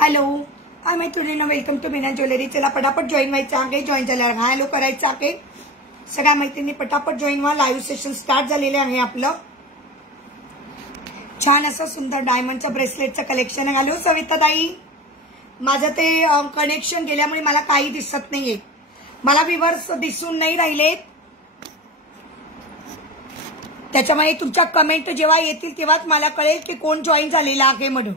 Hello hi मैत्रिणींनो, welcome to Meena jewellery. चला पटापट जॉईन व्हायचं आहे. जॉईन झाल्यावर हॅलो करायचं आहे. सगळ्या मैत्रिणी पटापट जॉईन व्हा. लाईव्ह सेशन स्टार्ट झालेलं आहे आपलं. छान असं सुंदर डायमंडच्या ब्रेसलेटचं कलेक्शन आहे. हॅलो सविताताई, माझं ते कनेक्शन गेल्यामुळे मला काही दिसत नाहीये. मला व्ह्यूअर्स दिसून नाही राहिले, त्याच्यामुळे तुमच्या कमेंट जेव्हा येतील तेव्हाच मला कळेल की कोण जॉईन झालेला आहे म्हणून.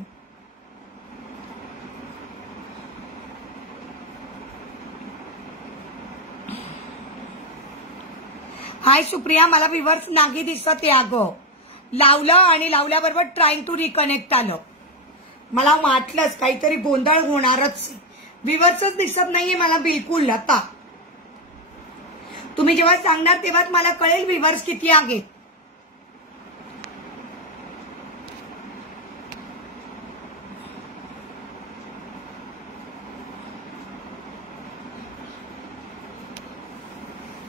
हाय सुप्रिया, मला व्ह्यूअर्स नाही दिसत आहे अगं. लावलं आणि लावल्याबरोबर ट्राईंग टू रिकनेक्ट आलं. मला वाटलंच काहीतरी गोंधळ होणारच. व्ह्यूअर्सच दिसत नाहीये मला बिलकुल. आता तुम्ही जेव्हा सांगणार तेव्हाच मला कळेल व्ह्यूअर्स किती आहेत.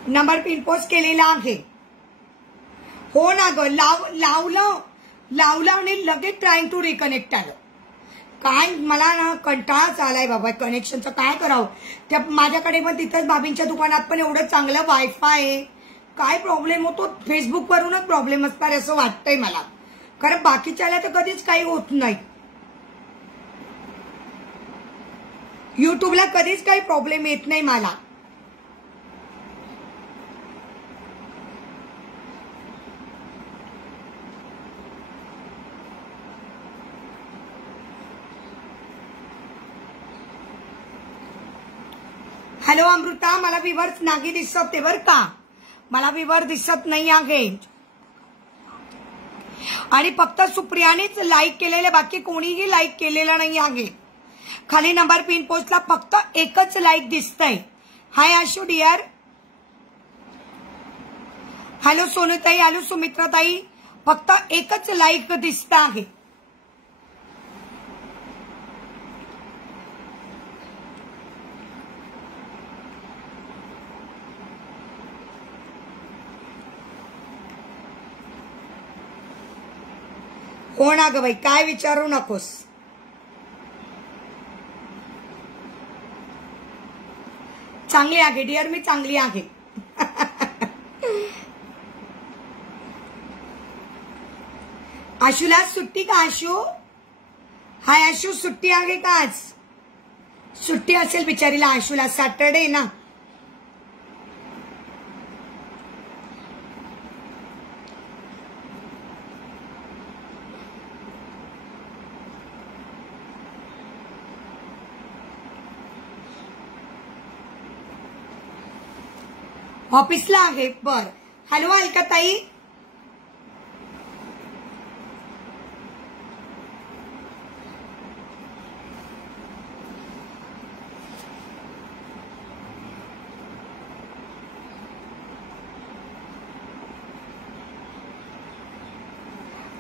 नंबर पिन पोस्ट केलेला आहे. हो ना ग, लावलं आणि लगेच ट्राईंग टू रिकनेक्ट आलं. काय मला ना कंटाळाच आलाय बाबा कनेक्शनचं. काय करावं. त्या माझ्याकडे पण तिथंच भाभींच्या दुकानात पण एवढं चांगलं वायफाय आहे. काय प्रॉब्लेम होतो, फेसबुक वरूनच प्रॉब्लेम असणार असं वाटतंय मला. कारण बाकीच्याला तर कधीच काही होत नाही. युट्यूबला कधीच काही प्रॉब्लेम येत नाही मला. हॅलो अमृता, मला व्ह्यूअर्स नाही दिसत ते बर का. मला व्ह्यूअर दिसत नाही आहे. आणि फक्त सुप्रियानेच लाईक केलेले, बाकी कोणीही लाईक केलेलं नाही आहे. खाली नंबर पिन पोस्टला फक्त एकच लाईक दिसतंय. हाय आशू डिअर. हॅलो सोनूताई, हॅलो सुमित्राताई, फक्त एकच लाईक दिसत आहे. हो ना ग बाई, काय विचारू नकोस. चांगली आहे डिअर, मी चांगली आहे. आशूला सुट्टी का आशू? हाय आशू, सुट्टी आहे का आज? सुट्टी असेल बिचारीला आशूला, सॅटरडे ना. ऑफिसला आहे. बर. हॅलो अलकाताई.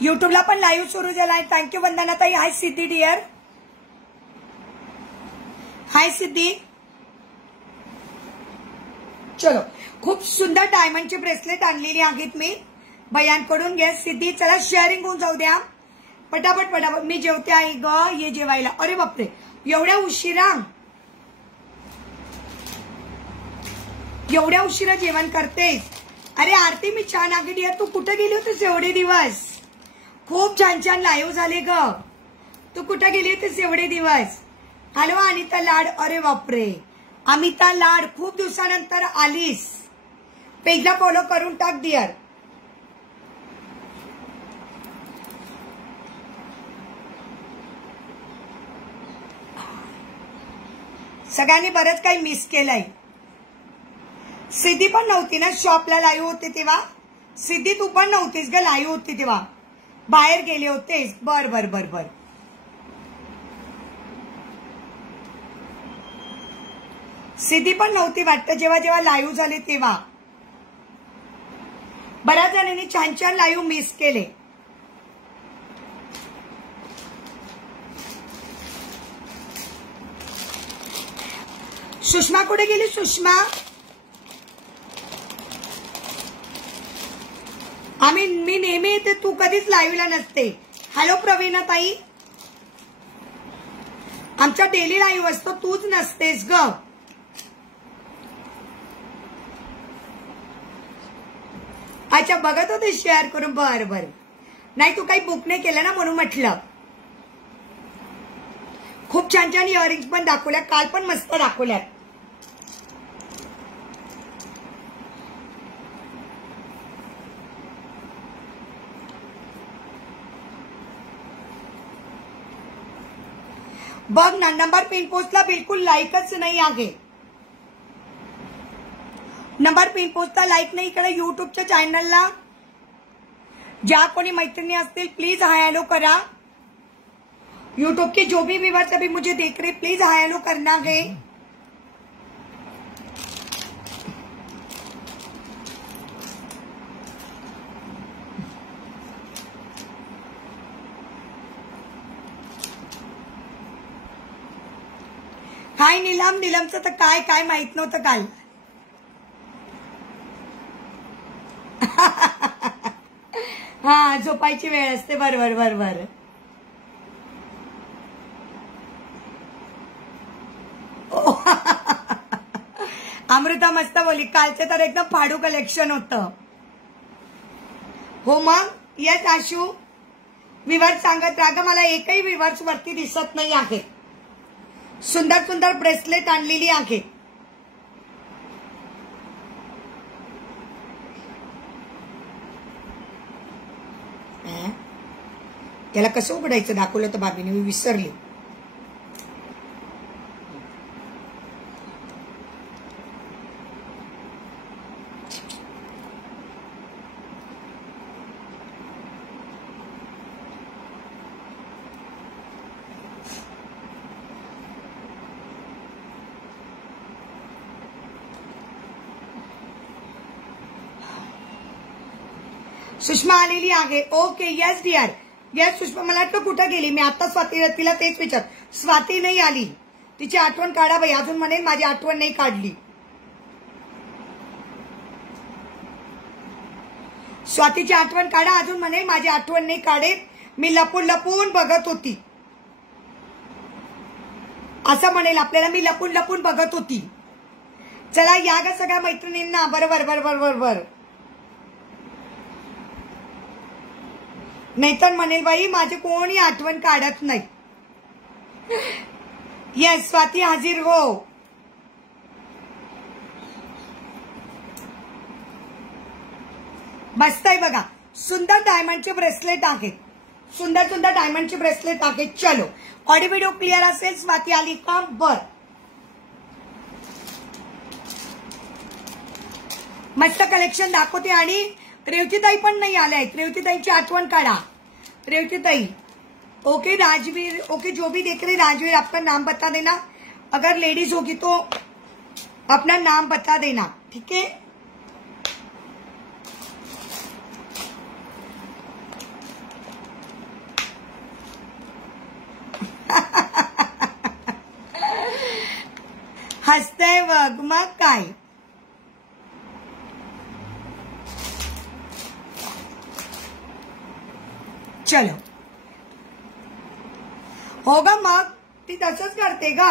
युट्यूबला पण लाईव्ह सुरू झालाय. थँक्यू वंदनाताई. हाय सिद्धी डिअर. हाय सिद्धी. चलो, खूप सुंदर डायमंडचे ब्रेसलेट आणलेली आहेत मी भैयांकडून. घ्या सिद्धी. चला शेअरिंग होऊन जाऊ द्या पटापट पटापट. मी जेवते आहे ग, ये जेवायला. अरे बापरे, एवढ्या उशिरा जेवण करतेस. अरे आरती, मी छान आहे डिअर. तू कुठे गेली होतीस एवढे दिवस? खूप छान छान लाईव्ह झाले ग. तू कुठे गेली होतीस एवढे दिवस? हॅलो अनिता लाड. अरे बापरे, अमिता लाड, खूप दिवसानंतर आलीस. पेजला फॉलो करून टाक डिअर. सगळ्यांनी बरंच काही मिस केलंय. सिद्धी पण नव्हती ना शॉपला लाईव्ह होते तेव्हा? सिद्धी तू पण नव्हतीस ग लाईव्ह होती तेव्हा, बाहेर गेले होतेस. बर बर बर बर. सिद्धी पण नव्हती वाटतं जेव्हा जेव्हा लाईव्ह झाले तेव्हा. बऱ्याच जणांनी छान छान लाईव्ह मिस केले. सुषमा कुठे गेली? सुषमा, मी नेहमी येते, तू कधीच लाईव्हला नसते. हॅलो प्रवीणा ताई. आमच्या डेली लाईव्ह असतो, तूच नसतेस ग. अच्छा बघत होते शेअर करून. बर बर. नाही तू काही बुक नाही केलं ना म्हणून म्हटलं. खूप छान छान इयरिंग्स पण दाखवल्या, काल पण मस्त दाखवल्यात. बघ ना, नंबर पिन पोस्टला बिलकुल लाईकच नाही आहे. नंबर पिन पोस्टला लाईक नाही. इकडे युट्यूबच्या चॅनलला ज्या कोणी मैत्रिणी असतील प्लीज हाय हॅलो करा. यूट्यूब के जो भी व्यूअर्स अभी मुझे देख रहे प्लीज हाय हेलो करना है. काय नीलम, नीलमचं तर काय काय माहित नव्हतं काल. हा झोपायची वेळ असते. बरोबर बरोबर. अमृता मस्त बोली. कालचे तर एकदम फाडू कलेक्शन होतं. हो मग. येस आशू. विवर्स सांगत राहा. मला एकही विवर्स वरती दिसत नाही आहे. सुंदर सुंदर ब्रेसलेट आणलेली आहे. त्याला कसं उघडायचं दाखवलं तर भाभीने, मी विसरली. सुषमा आलेली आहे. Okay yes dear. Yes Sushma. मला वाटतं कुठं गेली. मी आता स्वाती तिला तेच विचार. स्वाती नाही आली. तिची आठवण काढा बाई. अजून म्हणेल माझी आठवण नाही काढली. स्वातीची आठवण काढा. अजून म्हणेल माझी आठवण नाही काढे. मी लपून लपून बघत होती असं म्हणेल आपल्याला. मी लपून लपून बघत होती. चला या ग सगळ्या मैत्रिणींना. बरोबर बरोबर बरोबर. नाहीतर म्हणेल बाई माझी कोणी आठवण काढत नाही. येस स्वाती हाजीर हो. मस्त आहे बघा. सुंदर डायमंडचे ब्रेसलेट आहेत. सुंदर सुंदर डायमंडचे ब्रेसलेट आहेत. चलो ऑडिओ व्हिडिओ क्लिअर असेल. स्वाती आली का. बर. मस्त कलेक्शन दाखवते. आणि रेवतीताई पण नहीं आले आहेत. रेवतीताईची आठवण काढा. रेवतीताई. ओके राजवीर. ओके जो भी देख रहे राजवीर आपका नाम बता देना. अगर लेडीज होगी तो अपना नाम बता देना. ठीक है. हसतंय बघ मग काय. चलो हो ग मग ती तसंच करते ग.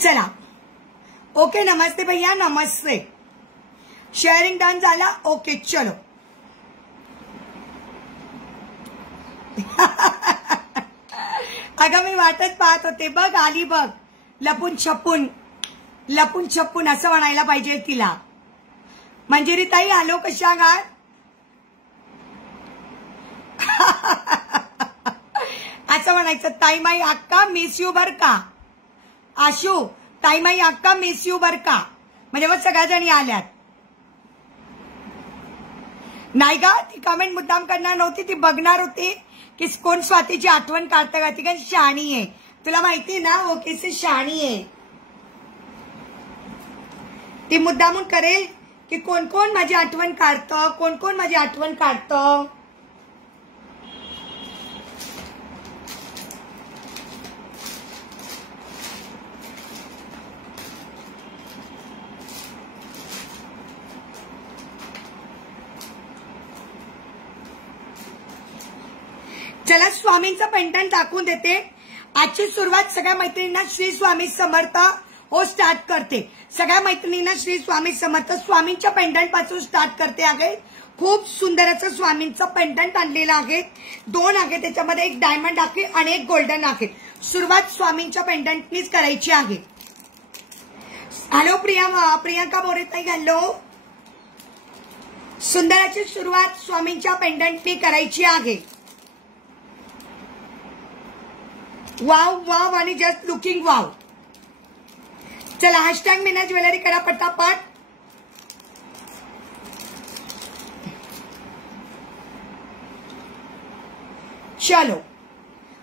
चला ओके. नमस्ते भैया नमस्ते. शेअरिंग डन झाला. ओके चलो. अगं मी वाटच पाहत होते. बघ आली बघ. लपून छपून लपून छपून असं म्हणायला पाहिजे तिला. मंजिरी ताई आलो कशा आहात. असं म्हणायचं. ताईमाई अक्का मिस यू बर का. आशू ताईमाई अक्का मिस यू बर का. म्हणजे मग सगळ्या जणी आल्यात. नाही का ती कमेंट मुद्दाम करणार नव्हती. ती बघणार होती की कोण स्वातीची आठवण काढतं का. ती काही शहाणी आहे. तुला माहिती ना. ओके से शहाणी आहे ती. मुद्दामून करेल की कोण कोण माझी आठवण काढतं. कोण कोण माझी आठवण काढतं. चला स्वामींचं पेंडंट दाखवून देते. आजची सुरुवात सगळ्या मैत्रिणींना श्री स्वामी समर्थ हो स्टार्ट करते. सगळ्या मैत्रिणींना श्री स्वामी समर्थ स्वामींच्या पेंडंट पासून स्टार्ट करते आहे. खूप सुंदर असं स्वामींचं पेंडंट आणलेलं आहे. 2 आहे त्याच्यामध्ये, एक डायमंड आहे आणि एक गोल्डन आहे. सुरुवात स्वामींच्या पेंडंटनीच करायची आहे. हॅलो प्रियांका मोरेताई, हॅलो. सुंदराची सुरुवात स्वामींच्या पेंडंटनी करायची आहे. वाव वाव आणि जस्ट लुकिंग वाव. चला हॅशटॅग मीना ज्वेलरी करा पटापट. चलो,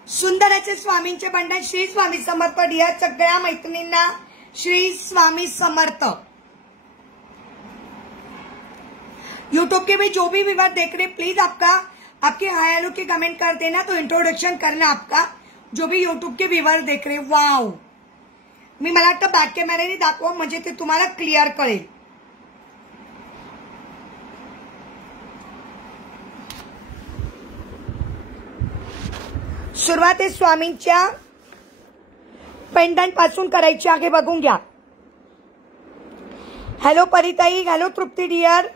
सुंदराचे स्वामींचे पेंडंट श्री स्वामी समर्थ डिअर सगळ्या मैत्रिणींना श्री स्वामी समर्थ. यूट्यूब के भी जो भी व्यूअर देख रहे प्लीज आपके हाय हेलो के कमेंट कर देना, तो इंट्रोडक्शन करना आपका. जो भी यूट्यूब के व्यूअर देख रहे. वाव, मी मला वाटतं बॅक कॅमेऱ्याने दाखवा म्हणजे ते तुम्हाला क्लिअर कळेल. सुरुवात आहे स्वामींच्या पेंडंट पासून करायची आहे. बघून घ्या. हॅलो परिताई, हॅलो तृप्ती डिअर.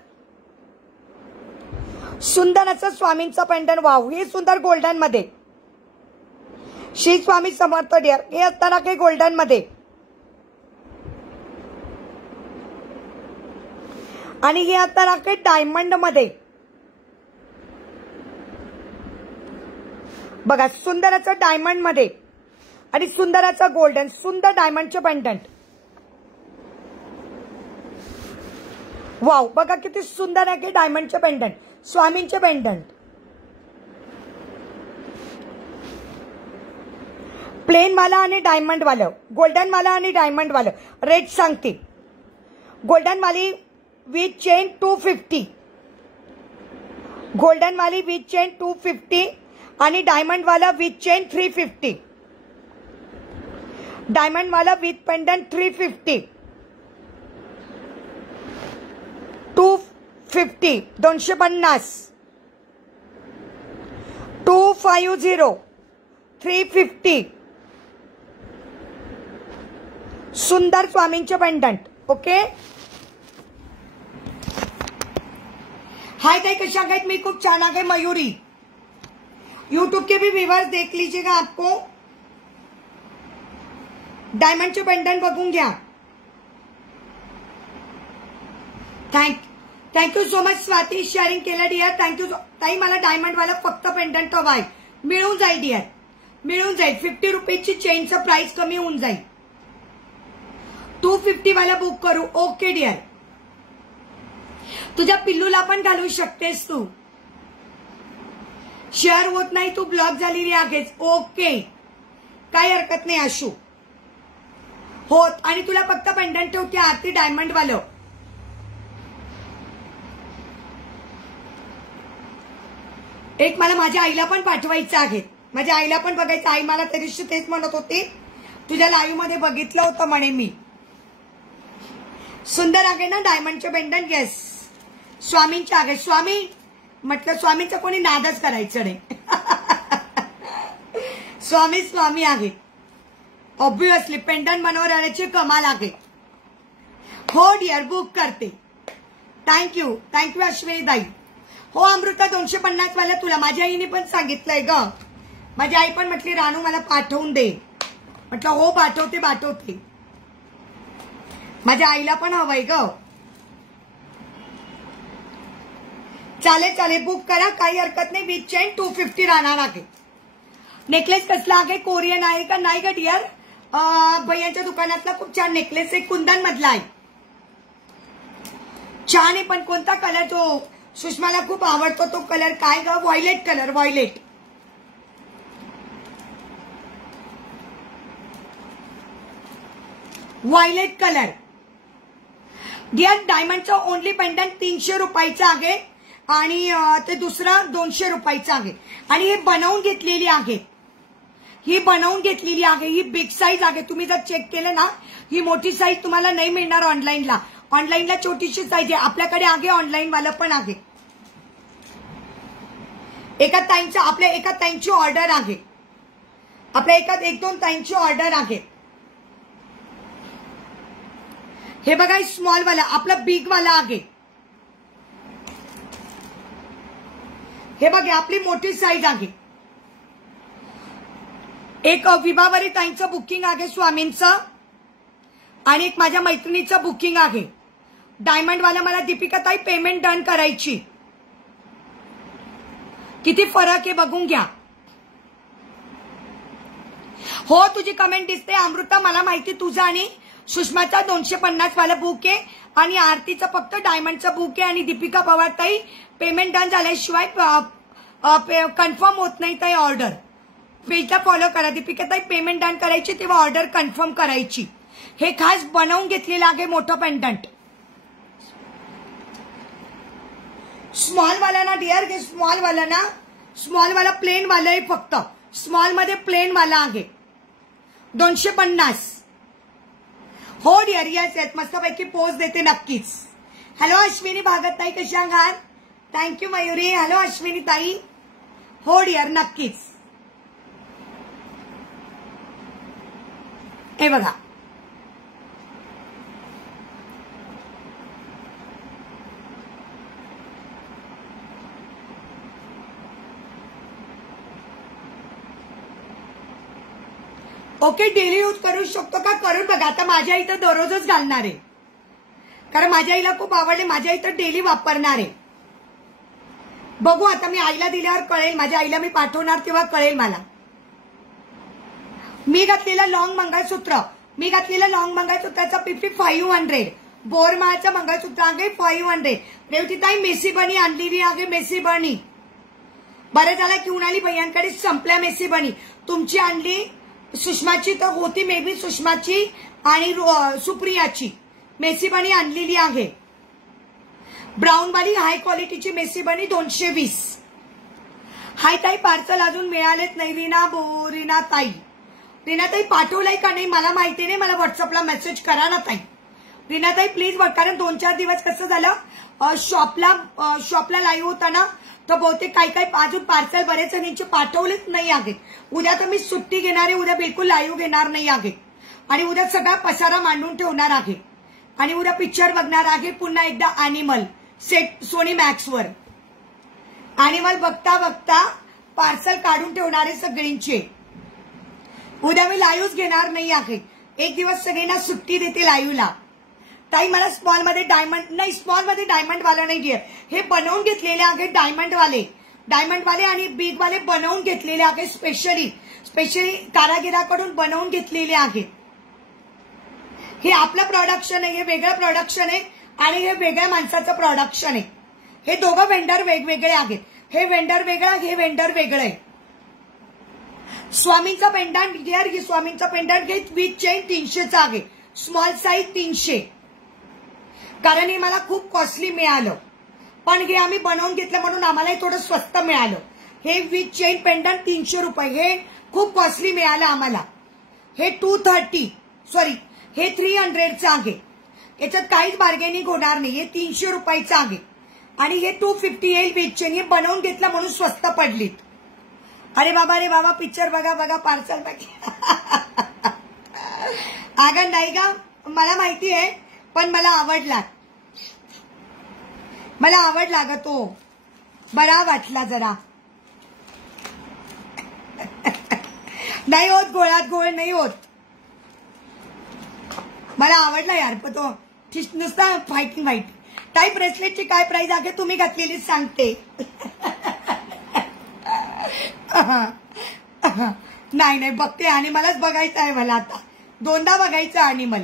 सुंदर असं स्वामींचं पेंडंट. वाव, हे सुंदर गोल्डन मध्ये. श्री स्वामी समर्थ डिअर. हे असताना काही गोल्डन मध्ये आणि हे असताना काही डायमंड मध्ये. बघा, सुंदराचं डायमंड मध्ये आणि सुंदराचं गोल्डन. सुंदर डायमंडचे पेंडंट. वाव, बघा किती सुंदर आहे की डायमंडचे पेंडंट, स्वामींचे पेंडंट. प्लेन वाला आणि डायमंड वालं, गोल्डन वाला आणि डायमंड वालं. रेट सांगते. गोल्डन वाली विथ चेन 250, गोल्डन वाली विथ चेन 250 आणि डायमंड वाला विथ चेन 350. डायमंड वाला विथ पेंडंट 350. 250, 250, 250, 350. सुंदर स्वामींचे पेंडंट. ओके. हाय ताई, कशा आहेत? मी खूप छान आहे. मयूरी. यूट्यूब के भी व्यूअर्स देख लीजिएगा. आपको डायमंडचे पेंडंट बघून घ्या. Thank you so much Swati, sharing केलं डिअर. थँक्यू ताई. मला डायमंड वाला फक्त पेंडंट हवा आहे. मिळून जाईल डिअर, मिळून जाईल. 50 रुपीजची चेनचं प्राइस कमी होऊन जाईल. 250 वाला बुक करू. Okay dear. तुझ्या पिल्लूला पण घालू शकतेस तू. शेअर होत नाही, तू ब्लॉक झालेली आहेस. ओके, काही हरकत नाही आशू. होत. आणि तुला फक्त पेंडंट ठेवते आरती डायमंड वालं. एक मला माझ्या आईला पण पाठवायचं आहे. माझ्या आईला पण बघायचं. आई मला त्या दिवशी तेच म्हणत होती, तुझ्या लाईव्ह मध्ये बघितलं होतं म्हणे मी. सुंदर आहे ना डायमंडचे पेंडंट. येस, स्वामींचे आहे. स्वामी म्हटलं, स्वामींचा कोणी नादच करायचं नाही. स्वामी स्वामी आहे. ऑब्विसली पेंडंट बनवण्याची कमाल आहे. हो डिअर, बुक करते. थँक्यू अश्विनी ताई. हो अमृता, 250 वाला तुला माझ्या आईने पण सांगितलंय ग. माझी आई पण म्हटली रानू मला पाठवून दे. म्हटलं हो पाठवते. माझ्या आईला पण हवंय ग. चालेल, बुक करा, काही हरकत नाही. विथ चेन 250 राहणार आहे. नेकलेस कसला आहे? कोरियन आहे का? नाही ग डिअर, भैयांच्या दुकानातला खूप छान नेकलेस आहे. कुंदन मधला आहे. छान आहे. पण कोणता कलर? तो सुषमाला खूप आवडतो तो कलर. काय ग? Violet colour. Violet colour dear. डायमंडचं ओनली पेंडंट 300 रुपयाचं आहे आणि ते दुसरं 200 रुपयाचं आहे. आणि हे बनवून घेतलेली आहे. ही बिग साईज आहे. तुम्ही जर चेक केलं ना, ही मोठी साईज तुम्हाला नाही मिळणार ऑनलाईनला. ऑनलाईनला छोटीशी साईज आहे. आपल्याकडे आहे ऑनलाईन वाला पण आहे. आपल्या एका ताईंची ऑर्डर आहे. आपल्या एकात 1-2 ताईंची ऑर्डर आहे. हे बघा स्मॉल वाला, आपला बिग वाला आहे. हे बघा आपली मोठी साईज आहे. एक विभावरी ताईंचं बुकिंग आहे स्वामींचं, आणि एक माझ्या मैत्रिणीचं बुकिंग आहे. डायमंड वाला मला दीपिका ताई पेमेंट डन करायची. किती फरक आहे बघून घ्या. हो तुझी कमेंट दिसते अमृता, मला माहिती तुझं आणि सुषमाचा 250 वाला बुक आहे आणि आरतीचं फक्त डायमंडचं बुक आहे. आणि दीपिका पवार ताई पेमेंट डन झाल्याशिवाय कन्फर्म होत नाही ताई ऑर्डर. पेजला फॉलो करा. दीपिका ताई पेमेंट डन करायची तेव्हा ऑर्डर कन्फर्म करायची. हे खास बनवून घेतलेलं आहे मोठं पेंडंट. स्मॉल वाला ना डिअर, हे स्मॉल वाला ना, स्मॉल वाला प्लेन वाला आहे फक्त. स्मॉल मध्ये प्लेन वाला आहे 250. हो डिअर, येस येस, मस्तपैकी पोस्ट देते नक्कीच. हॅलो अश्विनी भागत ताई, कशा आहात? थँक्यू मयुरी. हॅलो अश्विनी ताई. हो डिअर, नक्कीच. हे बघा ओके, डेली यूज करू शकतो का? करून बघा. आता माझ्या इथं दररोजच घालणार आहे, कारण माझ्या आईला खूप आवडले. माझ्या इथं डेली वापरणार आहे. बघू आता, मी आईला दिल्यावर कळेल. माझ्या आईला मी पाठवणार तेव्हा कळेल मला. मी घातलेलं लॉंग मंगळसूत्राचा पिपी 500. बोरमाळचं मंगळसूत्र आहे 500. रेवतीताई मेसी बनी आणलेली आहे. मेसी बनी बरं झालं की उन्हाळी भैयांकडे संपल्या मेसी बनी. तुमची आणली सुषमाची तर होती, मे बी सुषमाची आणि सुप्रियाची मेसी बनी आणलेली आहे. ब्राऊन वाली हाय क्वालिटीची मेसी बनी 220. हाय ताई, पार्सल अजून मिळालेच नाही. रीना ताई पाठवलंय का नाही मला माहिती नाही. मला व्हॉट्सअपला मेसेज करा ना ताई. रीना ताई प्लीज, कारण 2-4 दिवस कसं झालं, शॉपला लाईव्ह होता ना, तर बहुतेक काही अजून पार्सल बरेच जणांचे पाठवलेच नाही आहे. उद्या तर मी सुट्टी घेणार आहे. उद्या बिलकुल लाईव्ह घेणार नाही आहे. आणि उद्या सगळा पसारा मांडून ठेवणार आहे. आणि उद्या पिक्चर बघणार आहे पुन्हा एकदा ॲनिमल सेट सोनी मॅक्सवर. ॲनिमल बघता पार्सल काढून ठेवणारे सगळ्यांचे. उद्या मी लाईव्ह घेणार नाही आहे. एक दिवस सगळ्यांना सुट्टी देते लाईव्हला. ताई मला स्मॉल मध्ये डायमंड नाही, स्मॉल मध्ये डायमंड वाला नाही डिअर. हे बनवून घेतलेले आहे डायमंड वाले आणि बिग वाले बनवून घेतलेले आहे. स्पेशली कारागिराकडून बनवून घेतलेले आहे. हे आपलं प्रोडक्शन आहे, हे वेगळं प्रोडक्शन आहे आणि हे वेगळ्या माणसाचं प्रोडक्शन आहे. हे दोघं वेंडर वेगवेगळे आहेत. हे वेंडर वेगळं, हे वेंडर वेगळं आहे. स्वामींचा पेंडंट डिअर, हे स्वामींचा पेंडंट घे विथ चेन 300चा आहे. स्मॉल साईज 300, कारण हे मला खूप कॉस्टली मिळालं. पण हे आम्ही बनवून घेतलं म्हणून आम्हालाही थोडं स्वस्त मिळालं. हे विथ चेन पेंडंट 300 रुपये. हे खूप कॉस्टली मिळालं आम्हाला. हे 300चं आहे. याच्यात काहीच बार्गेनिंग होणार नाही. हे 300 रुपयाचं आहे आणि हे 250 येईल विथ चेन. हे बनवून घेतलं म्हणून स्वस्त पडलीत. अरे बाबा पिक्चर बघा पार्सल बघा. अगं नाही का, मला माहिती आहे, पण मला आवडला ग तो. बरा वाटला जरा. नाही होत गोळात गोळ नाही होत. मला आवडला यार. पण तो नुसता फायटिंग वाईट. ताई ब्रेसलेटची काय प्राइस आहे तुम्ही घातलेली सांगते. नाही बघते. ॲनिमलच बघायचं आहे मला आता. 2दा बघायचं ॲनिमल.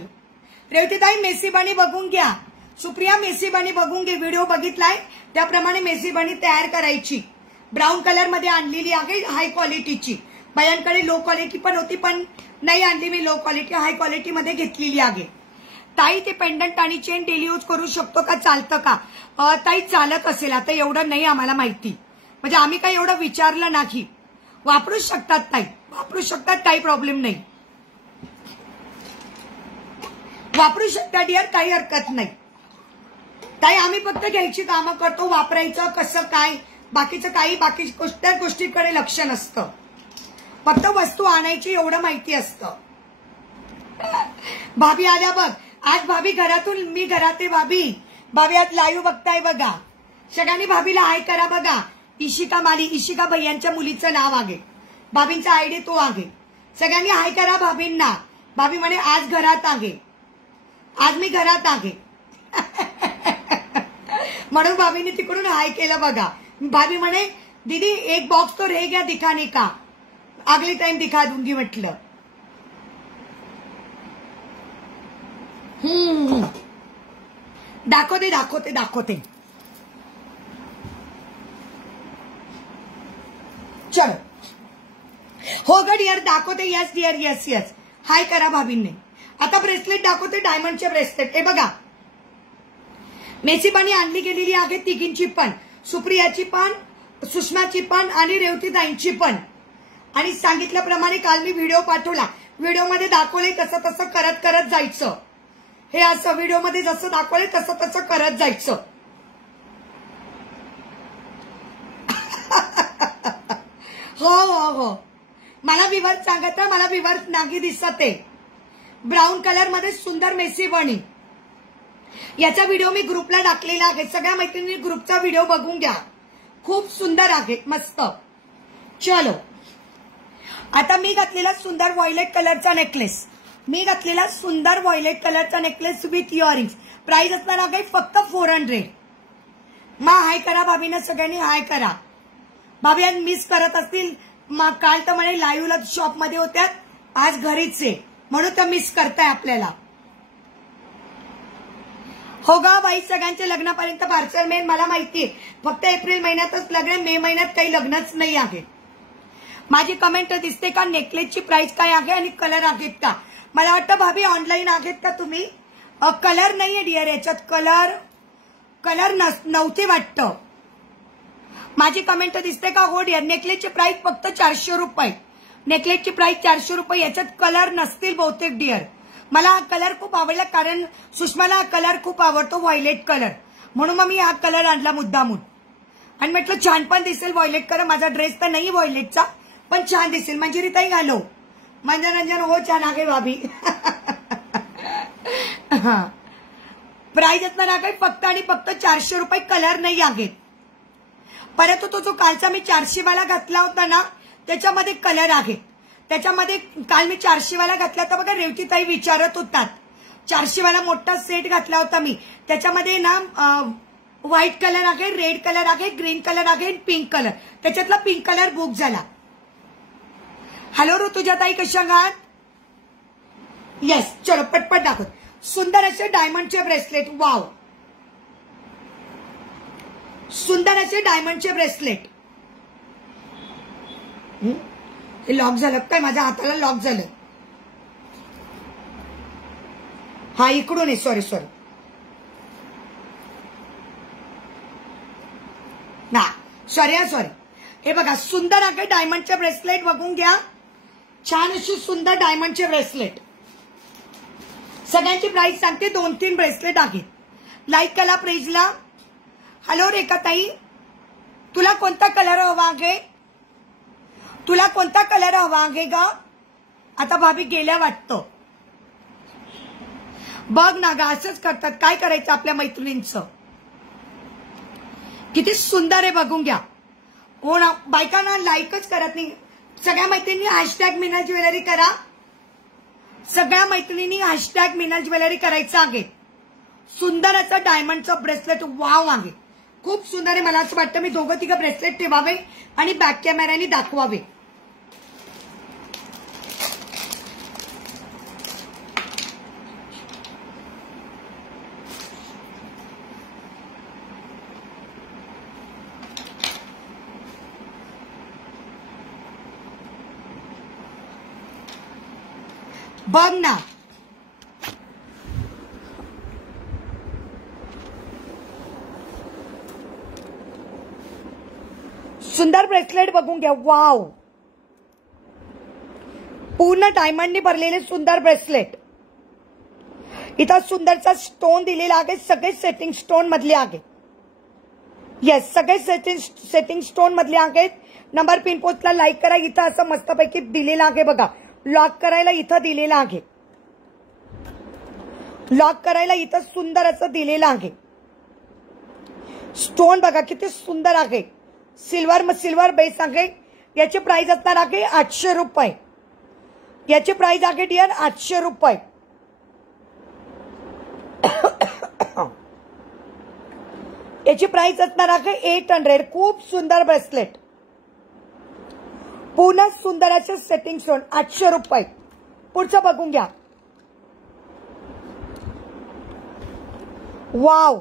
रेवतीताई मेसी बनी बघून घ्या. सुप्रिया मेसी बनी बघून घे. व्हिडिओ बघितलाय त्याप्रमाणे मेसी बनी तयार करायची. ब्राऊन कलर मध्ये आणलेली आहे हाय क्वालिटीची. बायांकडे लो क्वालिटी पण होती, पण नाही आणली मी लो क्वालिटी. हाय क्वालिटी मध्ये घेतलेली आहे. ताई ते पेंडंट आणि चेन डेली यूज करू शकतो का? चालतं का? ताई चालत असेल. आता एवढं नाही आम्हाला माहिती, म्हणजे आम्ही काही एवढं विचारलं नाही. वापरू शकतात ताई, वापरू शकतात, काही प्रॉब्लेम नाही. वापरू शकता डिअर, काही हरकत नाही. ताई आम्ही फक्त घ्यायची कामं करतो. वापरायचं कसं काय, बाकीचं काही बाकी गोष्टीकडे लक्ष नसतं. फक्त वस्तू आणायची एवढं माहिती असतं. भाभी आल्या बघ. आज भाभी घरातून, मी घरात आहे भाभी. भाभी आज लाईव्ह बघताय बघा. सगळ्यांनी भाभीला हाय करा बघा. इशिका माली, इशिका भैयांच्या मुलीचं नाव आहे. भाभींचा आयडी तो आहे. सगळ्यांनी हाय करा भाभींना. भाभी म्हणे आज घरात आहे, आज मी घरात आहे. म्हणून भाभीने तिकडून हाय केलं बघा. भाभी म्हणे दीदी एक बॉक्स तो रह गया दिखाने का, अगली टाइम दिखा दूंगी म्हटलं. दाखवते दाखवते दाखवते. चलो हो ग डिअर दाखवते. Yes dear yes yes. Hi करा भाभींनी. आता ब्रेसलेट दाखवते, डायमंडचे ब्रेसलेट. हे बघा मेसीबानी आणली गेलेली आहे तिघींची पण, सुप्रियाची पण, सुषमाची पण आणि रेवतीताईंची पण. आणि सांगितल्याप्रमाणे काल मी व्हिडिओ पाठवला. व्हिडिओमध्ये दाखवले तसं तसं करत करत जायचं. हे असं व्हिडिओमध्ये जसं दाखवले तसं तसं करत जायचं. हो हो हो. मला विवर्स सांगत, मला विवर्स नाही दिसत आहे. ब्राऊन कलर मध्ये सुंदर मेसी बनी. याचा व्हिडिओ मी ग्रुपला टाकलेला आहे. सगळ्या मैत्रिणी ग्रुपचा व्हिडिओ बघून घ्या. खूप सुंदर आहे, मस्त. चलो आता मी घातलेला सुंदर व्हायलेट कलरचा नेकलेस, मी घातलेला सुंदर व्हायलेट कलरचा नेकलेस विथ इयरिंग्स. प्राइस असणार आहे फक्त 400. मग हाय करा भाभींना, सगळ्यांनी हाय करा. भाभी आज मिस करत असतील. मग काल तर म्हणे लाईव्हला शॉपमध्ये होत्या, आज घरीच आहे म्हणून तर मिस करताय आपल्याला. हो गा बाई, सगळ्यांच्या लग्नापर्यंत पार्सल मेन मला माहितीये. फक्त एप्रिल महिन्यातच लग्न, मे महिन्यात काही लग्नच नाही आहे. माझी कमेंट दिसते का नेकलेसची प्राइस काय आहे आणि कलर आहेत का? मला वाटतं भाभी ऑनलाईन आहेत का तुम्ही? कलर नाहीये डिअर याच्यात. कलर नव्हते वाटतं. माझी कमेंट दिसते का? हो डिअर. नेकलेसची प्राइस फक्त 400 रुपये. नेकलेसची प्राइस 400 रुपये. याच्यात कलर नसतील बहुतेक डिअर. मला हा कलर खूप आवडला कारण सुषमाला हा कलर खूप आवडतो, व्हायलेट कलर. म्हणून मग मी हा कलर आणला मुद्दामून. आणि म्हटलं छान पण दिसेल व्हायलेट कलर. माझा ड्रेस तर नाही व्हायलेटचा, पण छान दिसेल. मंजिरीताई घालो. मनोरंजन हो छान आहे भाभी. प्राइस असणार आहे फक्त आणि फक्त 400 रुपये. कलर नाही आहेत. परंतु तो जो कालचा मी 400 वाला घातला होता ना त्याच्यामध्ये कलर आहे. त्याच्यामध्ये काल मी 400 वाला घातला होता बघा. रेवतीताई विचारत होतात. 400 वाला मोठा सेट घातला होता मी. त्याच्यामध्ये ना व्हाईट कलर आहे, रेड कलर आहे, ग्रीन कलर आहे, पिंक कलर. त्याच्यातला पिंक कलर बुक झाला. हॅलो ऋतुजाताई, कशा आहात? येस. चलो पटपट दाखव. सुंदर असे डायमंडचे ब्रेसलेट. वाव, सुंदर असे डायमंडचे ब्रेसलेट. हे लॉक झालं काय? माझ्या हाताला लॉक झालं. हा इकडून आहे. Sorry sorry. ना सॉरी हा सॉरी. हे बघा सुंदर आहे डायमंडचे ब्रेसलेट. बघून घ्या. छान अशी सुंदर डायमंडचे ब्रेसलेट. सगळ्यांची प्राइस सांगते. 2-3 ब्रेसलेट आहेत. लाईक करा पेजला. हॅलो रेखाताई, तुला कोणता कलर हवा आहे? तुला कोणता कलर हवा आहे ग? आता भाभी गेल्या वाटतं. बघ ना ग, असंच करतात. काय करायचं आपल्या मैत्रिणींचं. किती सुंदर आहे बघून घ्या. हो ना, बायकांना लाईकच करत नाही. सगळ्या मैत्रिणी हॅशटॅग मीना ज्वेलरी करा. सगळ्या मैत्रिणींनी हॅशटॅग मीना ज्वेलरी करायचं आहे. सुंदर असं डायमंडचं ब्रेसलेट. वाव आहे, खूप सुंदर आहे. मला असं वाटतं मी 2-3 ब्रेसलेट ठेवावे आणि बॅक कॅमेऱ्याने दाखवावे. बघ ना, सुंदर ब्रेसलेट बघून घ्या. वाव, पूर्ण डायमंडनी भरलेले सुंदर ब्रेसलेट. इथं सुंदरचा स्टोन दिलेला आहे. सगळे सेटिंग स्टोन मधले आहेत. येस, सगळे सेटिंग स्टोन मधले आहेत. नंबर पिन पोस्टला लाईक करा. इथं असं मस्तपैकी दिलेलं आहे बघा. लॉक करायला इथं दिलेलं आहे. लॉक करायला इथं सुंदर असं दिलेलं आहे. स्टोन बघा किती सुंदर आहे. सिल्वर बेस आहे. याची प्राइस असणार आहे 800 रुपये. याची प्राइस आहे डिअर 800 रुपये. याची प्राइस असणार आहे 800. खूप सुंदर ब्रेसलेट. पूर्ण सुंदर असे सेटिंग स्टोन 800 रुपये. पुढचं बघून घ्या. वाव.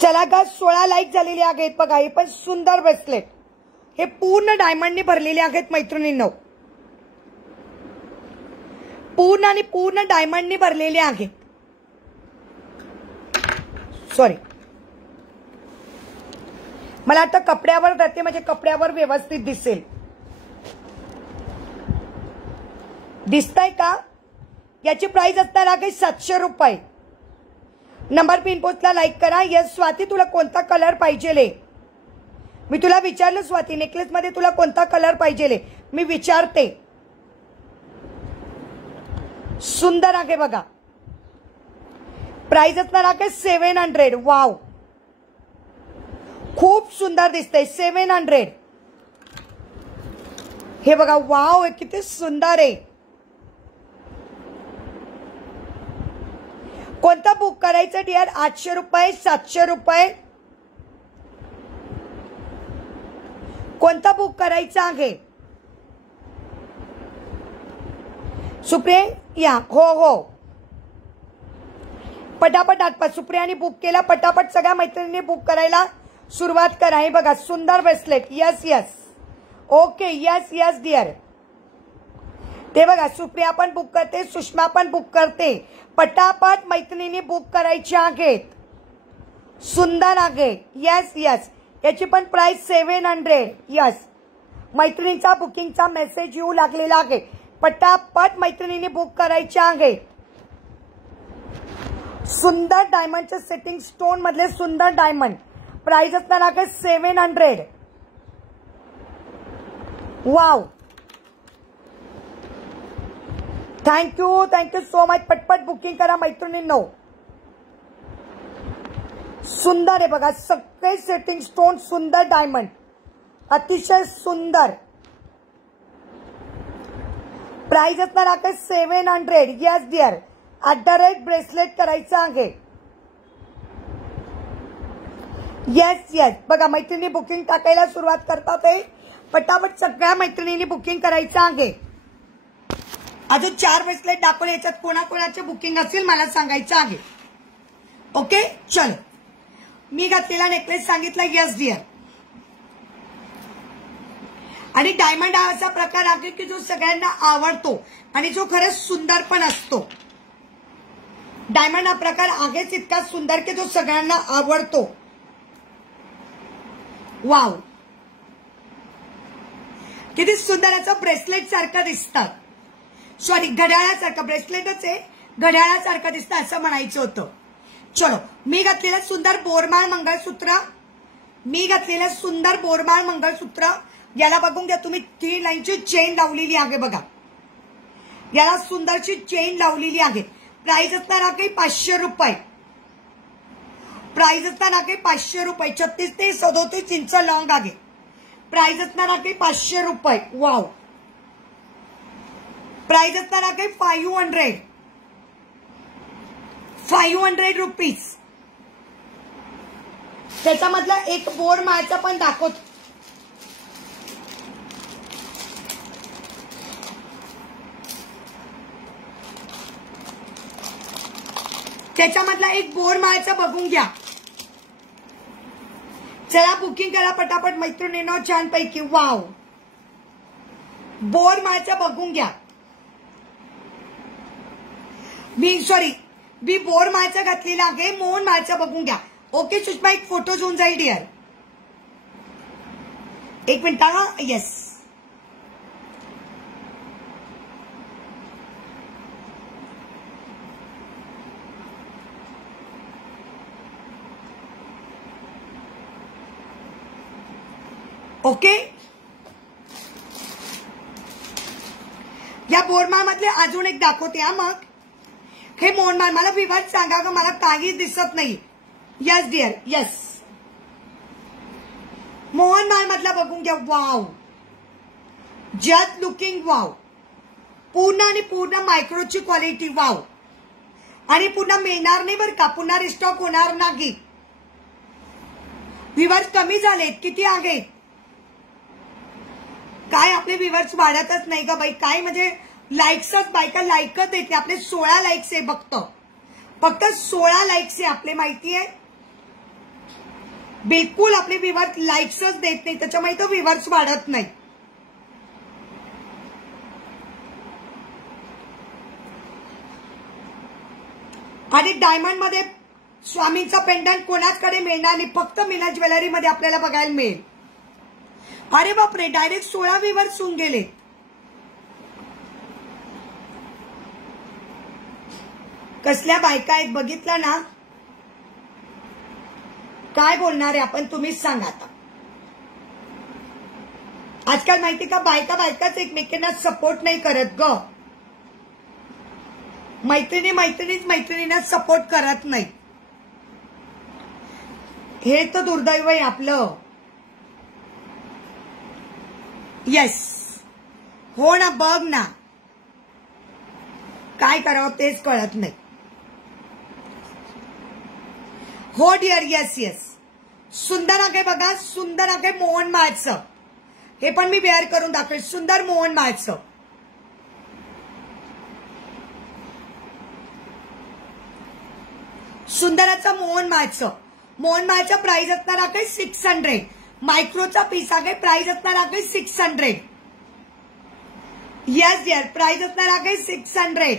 चला गा 16 लाईक झालेले आहेत बघा. हे पण सुंदर ब्रेसलेट. हे पूर्ण डायमंडनी भरलेले आहेत मैत्रिणींनो. पूर्ण आणि पूर्ण डायमंडनी भरलेले आहेत. सॉरी, मला आता कपड्यावर जाते म्हणजे कपड्यावर व्यवस्थित दिसेल. दिसतंय का? याची प्राइस असणार आहे 700 रुपये. नंबर पिन पोस्टला लाईक करा. यस स्वाती, तुला कोणता कलर पाहिजे? मी तुला विचारलं स्वाती, नेकलेस मध्ये तुला कोणता कलर पाहिजे? मी विचारते. सुंदर आहे बघा. प्राइस असणार आहे 700. वाव, खूप सुंदर दिसतंय. 700. हे बघा. वाव, हे किती सुंदर आहे. कोणता बुक करायचं डिअर? 800 रुपये, 700 रुपये. कोणता बुक करायचा आहे? सुप्रिया, हो पटापट आठवा. सुप्रियाने बुक केला. पटापट सगळ्या मैत्रिणींनी बुक करायला सुरुवात करा. हे बघा सुंदर bracelet. Yes okay. Yes dear. ते बघा सुप्रिया पण बुक करते, सुषमा पण बुक करते. पटापट मैत्रिणींनी बुक करायचे आहेत. सुंदर आहे. यस याची पण प्राइस 700. यस, मैत्रिणींचा बुकिंगचा मेसेज येऊ लागलेला आहे. पटापट मैत्रिणींनी बुक करायचे आहे. सुंदर डायमंडचे सेटिंग स्टोन मधले सुंदर डायमंड. प्राइस असणार आहे 700. Wow, thank you so much. पटपट बुकिंग करा मैत्रिणींनो. सुंदर आहे बघा. सगळे सेटिंग स्टोन सुंदर डायमंड. अतिशय सुंदर. प्राइस असणार आहे 700. Yes dear. @ ब्रेसलेट करायचं आहे. यस बघा मैत्रिणी बुकिंग टाकायला सुरुवात करतात. पटापट सगळ्या मैत्रिणींनी बुकिंग करायचं आहे. अजून 4 ब्रेसलेट दाखवले. याच्यात कोणाकोणाचे बुकिंग असेल मला सांगायचं आहे. ओके चल. मी घातलेला नेकलेस सांगितला. Yes dear. आणि डायमंड हा असा प्रकार आहे की जो सगळ्यांना आवडतो आणि जो खरंच सुंदर पण असतो. डायमंड हा प्रकार आहेच इतका सुंदर की जो सगळ्यांना आवडतो. वाव, किती सुंदर असं ब्रेसलेट सारखं दिसतं. सॉरी, घड्याळासारखं. ब्रेसलेटच आहे, घड्याळासारखं दिसतं असं म्हणायचं होतं. चलो, मी घातलेलं सुंदर बोरमाळ मंगळसूत्र. याला बघून घ्या तुम्ही. 3 लाईनची चेन लावलेली आहे बघा. याला सुंदरची चेन लावलेली आहे. प्राइस असणार आहे 500 रुपये. प्राइस असणार आहे 500 रुपये. 36 ते 37 इंच लॉंग आहे. प्राइस असणार आहे 500 रुपये. वाव, प्राइस असणार आहे 500 रुपीज. त्याच्यामधला एक बोरमाळचा पण दाखवतो. त्याच्यामधला एक बोरमाळचा बघून घ्या. चला बुकिंग करा पटापट मैत्रिणींनो छानपैकी. वाव, बोरमाळचा बघून घ्या. मी बोरमाळचा घातलेला आहे. मोहनमाळचा बघून घ्या. ओके सुषमा, एक फोटो घेऊन जाईल डिअर. एक मिनिट हा. Yes, okay. या बोरमाळ मधले अजून एक दाखवते हा. मग हे मोहनमाळ मला विवाद सांगा ग, मला काही दिसत नाही. Yes dear yes. मोहनमाळ मधला बघून घ्या. Wow, just looking wow. पूर्ण आणि पूर्ण मायक्रोची क्वालिटी वाव. आणि पुन्हा मिळणार नाही बरं का, पुन्हा रिस्टॉक होणार नाही. व्ह्यूअर्स कमी झालेत. किती आहेत काय आपले व्ह्यूअर्स वाढतच नाही का बाई. काय म्हणजे लाईक्सच, बायका लाईकच देते. आपले 16 लाईक्स आहे फक्त 16 लाईक्स आहे आपले, माहितीये. बिलकुल आपले व्ह्यूअर्स लाईक्सच देत नाही, त्याच्यामुळे तो व्ह्यूअर्स वाढत नाही. आणि डायमंड मध्ये स्वामींचा पेंडंट कोणाकडे मिळणार नाही, फक्त मीना ज्वेलरी मध्ये आपल्याला बघायला मिळेल. अरे बापरे, डायरेक्ट 16 व्ह्यूअर्स होऊन गेले. कसल्या बायका आहेत बघितलं ना. काय बोलणार आहे आपण, तुम्हीच सांगा आता. आजकाल माहिती का, बायकाच एकमेकांना सपोर्ट नाही करत ग. मैत्रिणींना सपोर्ट करत नाही. हे तर दुर्दैव आहे आपलं. येस, हो ना, बघ ना, काय करावं तेच कळत नाही. हो डिअर, येस येस. सुंदर आहे बघा, सुंदर आहे मोहनमाळचं. हे पण मी वेअर करून दाखवेल. सुंदर मोहनमाळचं. सुंदराचं मोहनमाळचं प्राइस असणार आहे 600. मायक्रोचा पीस आहे, प्राइस असणार आहे 600. येस डिअर, प्राइस असणार आहे 600.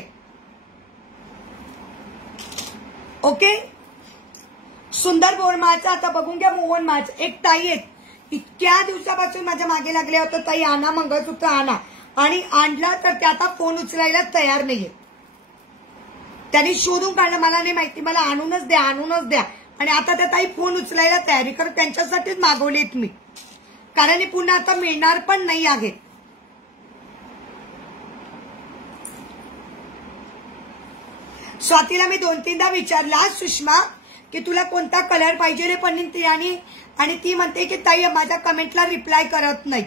ओके. सुंदर मोहनमाळचं आता बघून घ्या. मोहनमाळचं एक ताई आहेत, इतक्या दिवसापासून माझ्या मागे लागले होते, ताई आणा मंगळसूत्र आणा, आणि आणलं तर ते आता फोन उचलायला तयार नाहीये. त्यांनी शोधून काढलं, मला नाही माहिती, मला आणूनच द्या. आणि आता त्या ताई फोन उचलायला तयारी करत, त्यांच्यासाठीच मागवलेत मी, कारण पुन्हा आता मिळणार पण नाही आहे. स्वातीला मी 2-3दा विचारला, सुषमा की तुला कोणता कलर पाहिजे रे, पण आणि ती म्हणते की ताई माझ्या कमेंटला रिप्लाय करत नाही.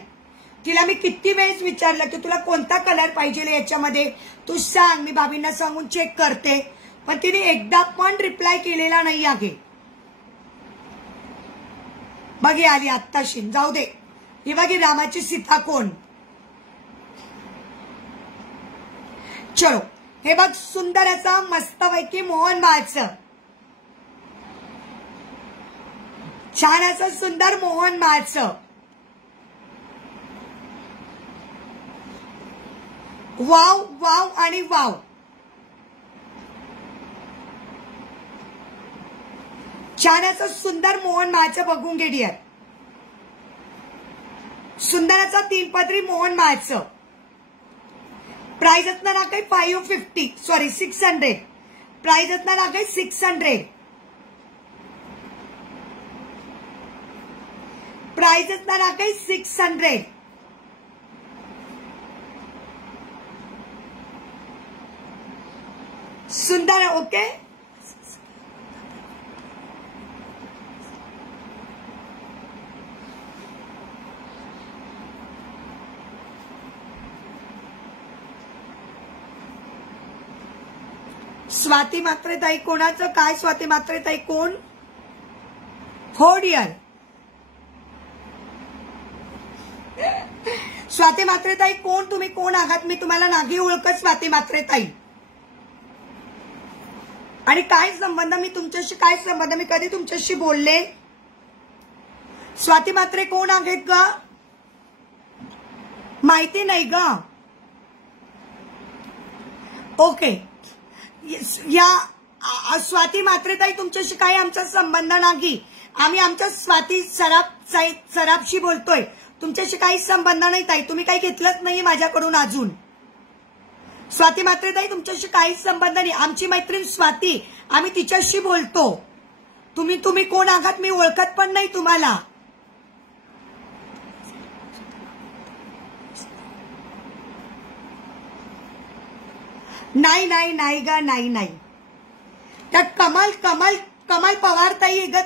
तिला मी किती वेळेस विचारलं की तुला कोणता कलर पाहिजे याच्यामध्ये, तू सांग, मी भाभींना सांगून चेक करते, पण तिने एकदा पण रिप्लाय केलेला नाही आहे. बघी आली आत्ताशी, जाऊ दे. ही बघी रामाची सीता कोण. चलो, हे बघ सुंदर असा मस्तपैकी मोहनमाळचं, छान असं सुंदर मोहनमाळचं. वाव वाव आणि वाव. छान असं सुंदर मोहनमाळचं बघून घे डिअर. सुंदर असं 3 पदरी मोहनमाळचं. प्राइस असणार आहे 600. प्राइस असणार आहे 600. प्राइस असणार आहे 600. सुंदर. ओके. स्वाती म्हात्रे ताई कोणाचं काय? स्वाती म्हात्रे ताई कोण? हो डिअर. स्वाती म्हात्रे ताई कोण? तुम्ही कोण आहात? मी तुम्हाला नाही ओळखत स्वाती म्हात्रे ताई. आणि काय संबंध? मी तुमच्याशी काय संबंध? मी कधी तुमच्याशी बोलले? स्वाती म्हात्रे कोण आहेत ग? माहिती नाही ग. ओके. या स्वाती म्हात्रे ताई तुमच्याशी काही आमचा संबंध नाही. आम्ही आमच्या स्वाती सराफशी बोलतोय. तुमच्याशी काही संबंध नाही ताई. तुम्ही काही घेतलंच नाही माझ्याकडून अजून. स्वाती म्हात्रे ताई तुमच्याशी काहीच संबंध नाही. आमची मैत्रीण स्वाती, आम्ही तिच्याशी बोलतो. तुम्ही कोण आहात? मी ओळखत पण नाही तुम्हाला. नाही नाही नाही ग, नाही नाही. त्या कमल कमल कमल पवार ताई ग,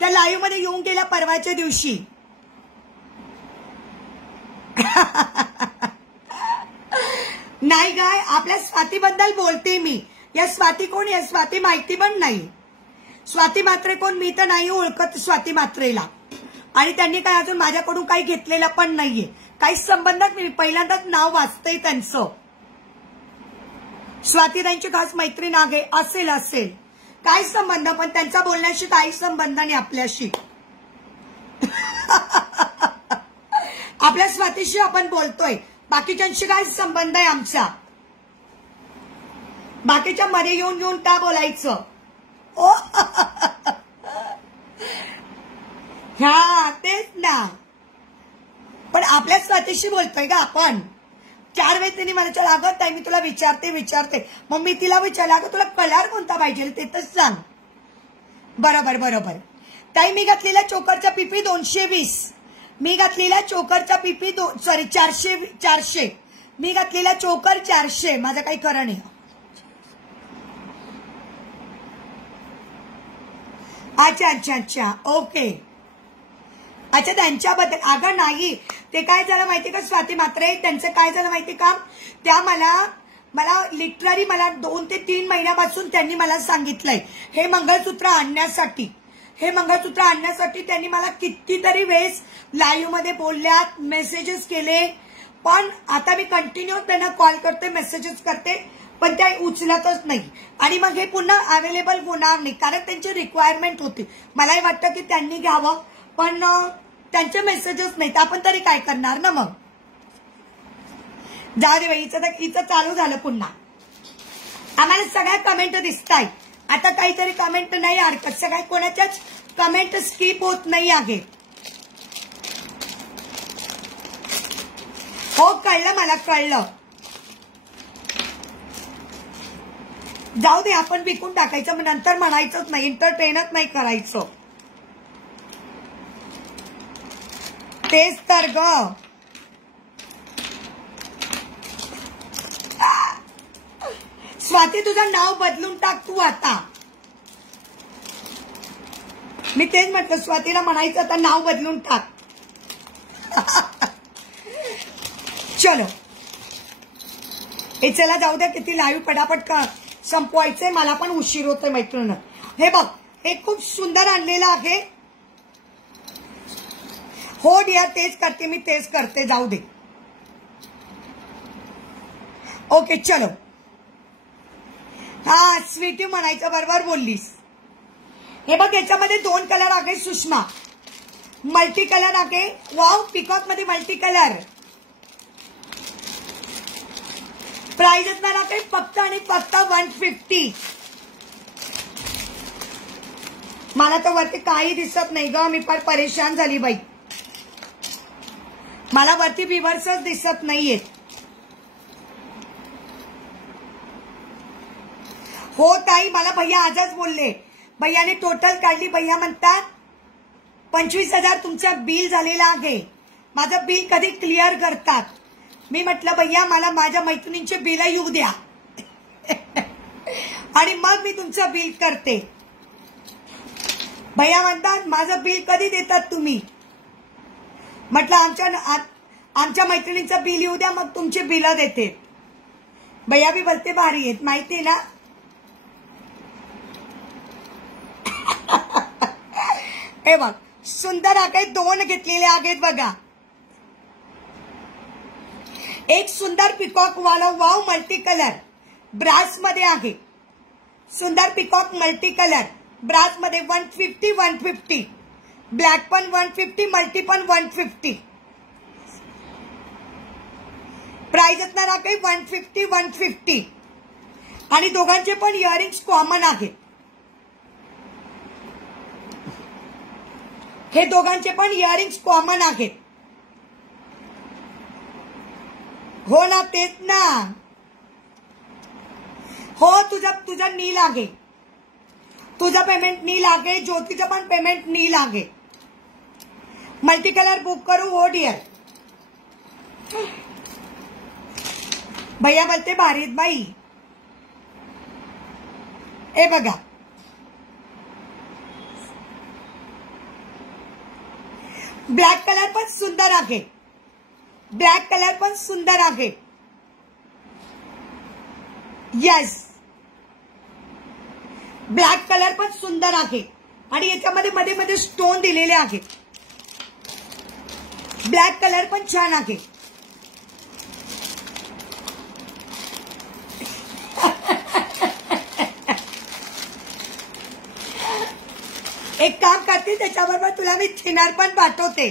त्या लाईव्ह मध्ये येऊन गेल्या परवाच्या दिवशी. नाही गाय, आपल्या स्वातीबद्दल बोलते मी. या स्वाती कोण? या स्वाती माहिती पण नाही. स्वाती म्हात्रे कोण? मी तर नाही ओळखत स्वाती म्हात्रेला. आणि त्यांनी काय अजून माझ्याकडून काही घेतलेलं पण नाहीये. काही संबंधात मी पहिल्यांदाच नाव वाचते त्यांचं. स्वातीताईंची खास मैत्रीण आहे. असेल असेल, काय संबंध, पण त्यांचा बोलण्याशी काही संबंध नाही आपल्याशी. आपल्या स्वातीशी आपण बोलतोय, बाकीच्यांशी काय संबंध आहे आमचा? बाकीच्या मध्ये येऊन येऊन का बोलायचं? ओ हा तेच ना, पण आपल्या स्वातीशी बोलतोय का आपण? 4 वेळेस त्यांनी मला चला अगं ताई मी तुला विचारते. मग मी तिला विचारलं अगं तुला कलर कोणता पाहिजे ते तर सांग. बरोबर बरोबर. ताई मी घातलेला चोकरचा पीपी 220. मी घातलेला चोकरचा पीपी 400. मी घातलेला चोकर 400. माझं काही खरं नाही. अच्छा अच्छा अच्छा ओके. अच्छा त्यांच्याबद्दल अगं नाही, ते काय झालं माहिती का स्वाती म्हात्रे, त्यांचं काय झालं माहिती का, त्या मला लिटरली मला 2 ते 3 महिन्यापासून त्यांनी मला सांगितलंय हे मंगळसूत्र आणण्यासाठी. त्यांनी मला कितीतरी वेळेस लाईव्ह मध्ये बोलल्यात, मेसेजेस केले, पण आता मी कंटिन्यू त्यांना कॉल करते, मेसेजेस करते, पण त्या उचलतच नाही. आणि मग हे पुन्हा अवेलेबल होणार नाही, कारण त्यांची रिक्वायरमेंट होती. मलाही वाटतं की त्यांनी घ्यावं, पण त्यांचे मेसेजेस नाहीत. आपण तरी काय करणार ना. मग जाऊ दे बाई, हिचं चालू झालं पुन्हा. आम्हाला सगळ्या कमेंट दिसताय. आता काहीतरी कमेंट नाही हरकत, सगळ्या कोणाच्याच कमेंट स्किप होत नाही आहे. हो कळलं, मला कळलं. जाऊ दे, आपण विकून टाकायचं, मग नंतर म्हणायचंच नाही, एंटरटेनच नाही करायचं. तेच तर ग. स्वाती तुझं नाव बदलून टाक तू आता. मी तेच म्हटलं स्वातीला म्हणायचं आता नाव बदलून टाक. चलो हे चला जाऊ द्या, किती लाईव्ह पटापट संपवायचंय, मला पण उशीर होतोय मैत्रिणी. हे बघ, हे खूप सुंदर आणलेलं आहे. हो डिअर, तेच करते मी, तेच करते, जाऊ दे. ओके चलो. हा स्वीटी म्हणायचं, बरोबर बोललीस. हे बघ याच्यामध्ये 2 कलर आहे सुषमा, मल्टी कलर आहे. वाव, पिकॉक मध्ये मल्टी कलर. प्राइस असणार आहे फक्त आणि फक्त 150. मला तर वरती काही दिसत नाही ग, मी फार परेशान झाली बाई. मला वरती व्ह्यूअर्सच दिसत नाहीयेत. हो ताई, मला भैया आजच बोलले, भैयाने टोटल काढली. भैया म्हणतात 25,000 तुमचं बिल झालेलं आहे, माझं बिल कधी क्लिअर करतात. मी म्हटलं भैया मला माझ्या मैत्रिणींचे बिल येऊ द्या आणि मग मी तुमचं बिल करते. भैया म्हणतात माझं बिल कधी देतात तुम्ही. म्हटलं आमच्या मैत्रिणींचं बिल येऊ द्या, मग तुमचे बिल देते. भैया बी बोलते भारी आहेत, माहिती ना. हे बघ सुंदर आहे, 2 घेतलेले आहेत बघा. एक सुंदर पिकॉक वाला वाव मल्टी कलर ब्रास मध्ये आहे. सुंदर पिकॉक मल्टी कलर ब्रास मध्ये 150. ब्लॅक पण 150, मल्टी पण 150. प्राइस असणार आहे 150. आणि दोघांचे पण इयरिंग्स कॉमन आहेत. हे दोघांचे पण इयरिंग्स कॉमन आहेत. हो ना, तेच ना. हो तुझं नील आहे, तुझं पेमेंट नील आहे, ज्योतीचं पण पेमेंट नील आहे. मल्टी कलर बुक करू. हो डिअर. भैया बोलते भारीत बाई, हे बघा, ब्लॅक कलर पण सुंदर आहे, ब्लॅक कलर पण सुंदर आहे. येस, ब्लॅक कलर पण सुंदर आहे आणि याच्यामध्ये मध्ये मध्ये स्टोन दिलेले आहेत. ब्लॅक कलर पण छान आहे. एक काम करते, त्याच्याबरोबर तुला मी थिनर पण पाठवते,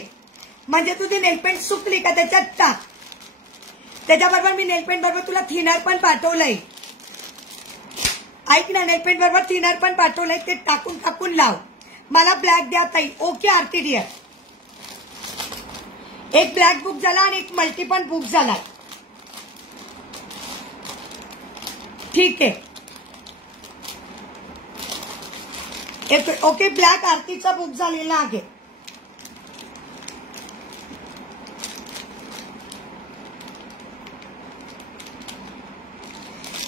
म्हणजे तुझी नेलपेंट सुकली का त्याच्यात टाक. त्याच्याबरोबर मी नेलपेंट बरोबर तुला थिनर पण पाठवलंय. ऐक ना, नेलपेंट बरोबर थिनर पण पाठवलंय, ते टाकून टाकून लाव. मला ब्लॅक द्या ताई. ओके आरती डियर, एक ब्लॅक बुक झाला आणि एक मल्टी पण बुक झाला. ठीक आहे. ओके, ब्लॅक आरतीचा बुक झालेला आहे.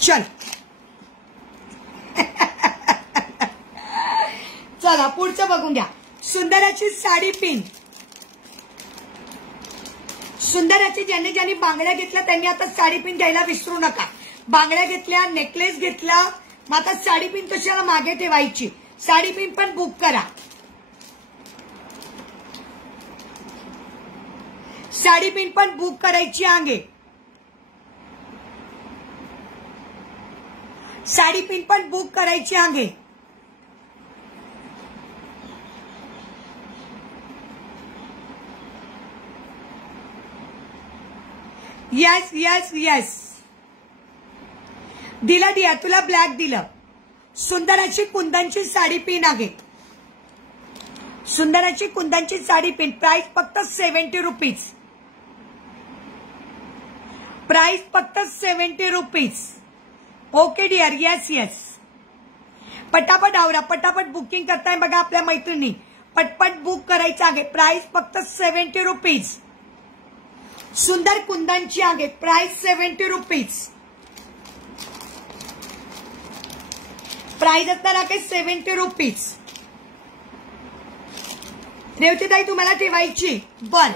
चल चला पुढचं बघून घ्या. सुंदराची साडी पिन. सुंदराची ज्यांनी ज्यांनी बांगड्या घेतल्या त्यांनी आता साडी पिन घ्यायला विसरू नका. बांगड्या घेतल्या, नेकलेस घेतला, मग आता साडी पिन कशाला मागे ठेवायची. साडी पिन पण बुक करा. साडी पिन पण बुक करायची आहे. साडी पिन पण बुक करायची आहे. येस येस येस, दिलं दिया, तुला ब्लॅक दिलं. सुंदराची कुंदनची साडी पिन आहे. सुंदराची कुंदनची साडी पिन. प्राइस फक्त 70 रुपीज. प्राइस फक्त 70 rupees. Okay dear. Yes yes, पटापट आवरा, पटापट बुकिंग करताय बघा आपल्या मैत्रिणी. पटपट बुक करायचं आहे. प्राइस फक्त 70 रुपीज. सुंदर कुंदनची आहे. Price 70 rupees. प्राइस असणार आहे 70 रुपीज. रेवतीताई तुम्हाला ठेवायची. बर,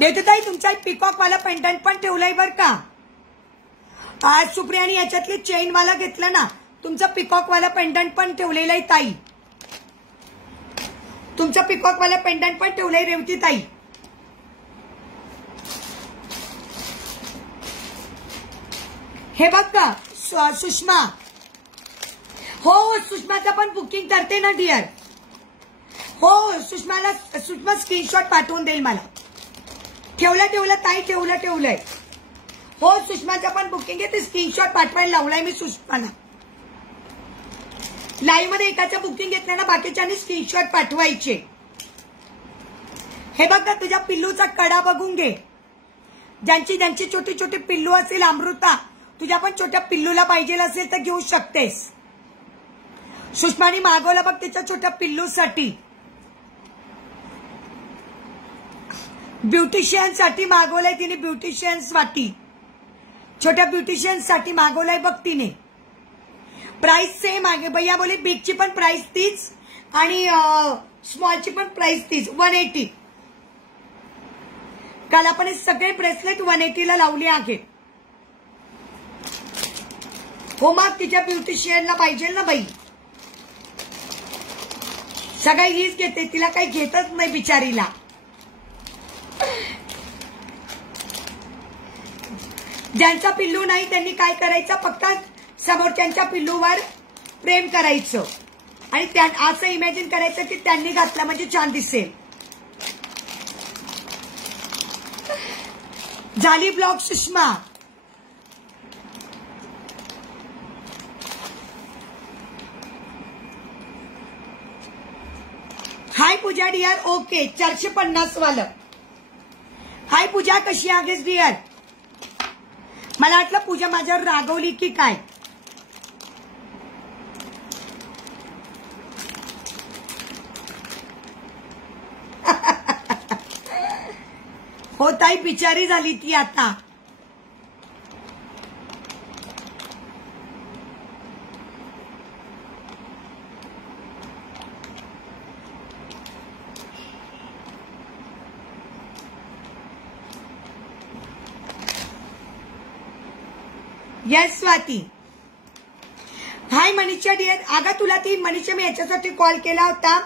रेवतीताई तुमचा पिकॉक वाला पेंडंट पण ठेवलाय बर का. आज सुप्रियानी याच्यातले चेन वाला घेतलं ना, तुमचं पिकॉक वाला पेंडंट पण ठेवलेलं आहे ताई. तुमचं पिकॉक वाला पेंडंट पण ठेवलंय रेवतीताई. हे बघ का सुषमा. हो, सुषमाचं पण बुकिंग करते ना डिअर. हो, सुषमा स्क्रीनशॉट पाठवून देईल मला. ठेवलं ताई, ठेवलंय. हो, सुषमाचं पण बुकिंग आहे, ते स्क्रीनशॉट पाठवायला लावलाय मी सुषमाला. लाईव्ह मध्ये एकाचं बुकिंग घेतलं ना, बाकीच्यांनी स्क्रीनशॉट पाठवायचे. हे बघ, तुझ्या पिल्लूचा कडा बघून घे. ज्यांची छोटी छोटी पिल्लू असेल, अमृता तुझ्या पण छोट्या पिल्लूला पाहिजे असेल तर घेऊ शकतेस. सुषमानी मागवलं बघ तिच्या छोट्या पिल्लूसाठी. ब्युटिशियन साठी मागवलंय तिने. ब्युटिशियन साठी, छोट्या ब्युटिशियन साठी मागवलंय बघ तिने. प्राइस सेम आहे भैया बोले. बिगची पण प्राइस तीच आणि स्मॉलची पण प्राइस तीच, 180. काल आपण हे सगळे ब्रेसलेट 180 ला लावले आहेत. हो, मग तिच्या ब्युटिशियनला पाहिजे ना बाई. सगळं हीच घेते, तिला काही घेतच नाही बिचारीला. ज्यांचा पिल्लू नाही त्यांनी काय करायचं, फक्त समोरच्यांच्या पिल्लूवर प्रेम करायचं आणि असं इमॅजिन करायचं की त्यांनी घातला म्हणजे छान दिसेल. झाली ब्लॉग सुषमा. हाय पूजा डियर. ओके, 450 वालं. हाय पूजा, कशी आहेस डियर. मला वाटलं पूजा माझ्यावर रागवली की काय. हो ताई, बिचारी झाली ती आता. येस स्वाती. हाय मनीषा डिअर. अगं तुला ती मनीषा मी याच्यासाठी कॉल केला होता.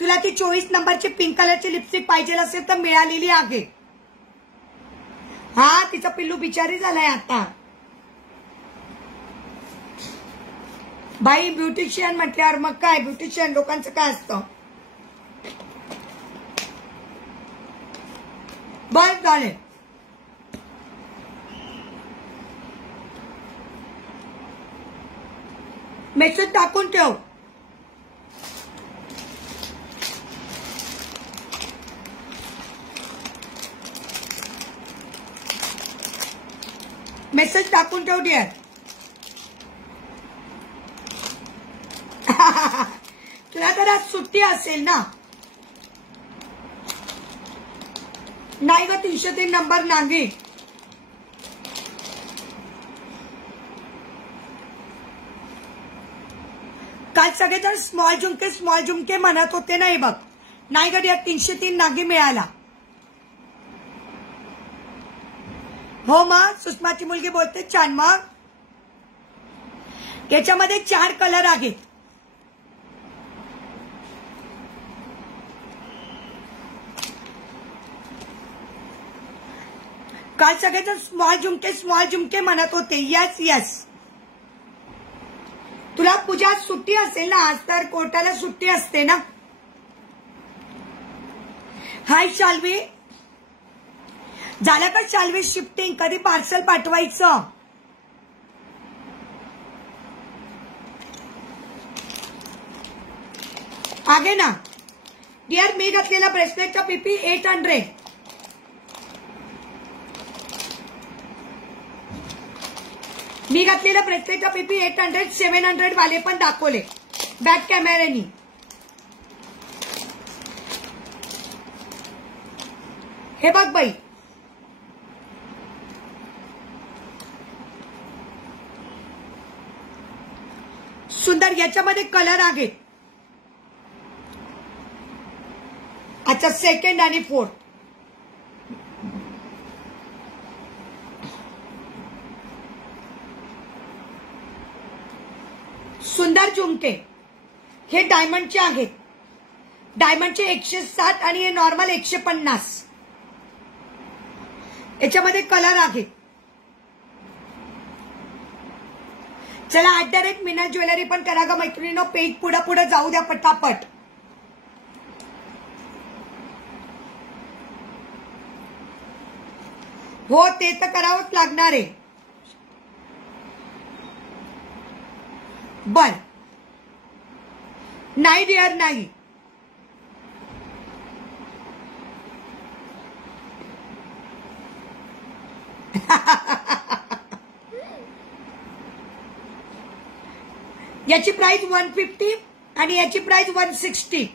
तुला ती 24 नंबरची पिंक कलरची लिपस्टिक पाहिजे असेल तर मिळालेली आहे. हा, तिचा पिल्लू बिचारी झालाय आता. बाई ब्युटिशियन म्हटल्यावर मग काय, ब्युटिशियन लोकांचं काय असतं. बस झाले. मेसेज टाकून ठेव. मेसेज टाकून ठेव डिअर. तुला तर आज सुट्टी असेल ना. नाही ग, 303 नंबर नाही. काल सगळेजण स्मॉल झुमके म्हणत होते नाही बघ. नाही ग डिअर, 303 नागी मिळाला. हो मग सुषमाची मुलगी बोलते. छान. मग याच्यामध्ये 4 कलर आहेत. काल सगळेजण स्मॉल झुमके म्हणत होते. Yes yes. तुला पूजा सुट्टी असेल ना आज, तर कोर्टाला सुट्टी असते ना. हाय शाल्वी. झालं का शाल्वी शिफ्टिंग? कधी पार्सल पाठवायचं? आगे ना डिअर. मी घातलेला ब्रेसलेटचा पीपी 800. मी घातलेला ब्रेसलेटचा पीपी 800. 700 वाले पण दाखवले बॅक कॅमेऱ्यानी. हे बघ बाई. सुंदर. याच्यामध्ये कलर आहेत. अच्छा, 2nd आणि 4th. सुंदर झुमके. हे डायमंडचे आहेत. डायमंडचे 160 आणि हे नॉर्मल 150. याच्यामध्ये कलर आहेत. चला @मिनल ज्वेलरी पण करा ग मैत्रिणींनो. पेज पुढे पुढे जाऊ द्या पटापट. हो ते तर करावंच लागणार आहे. बर. नाही डिअर नाही. याची प्राइस 150 आणि याची प्राइस 160.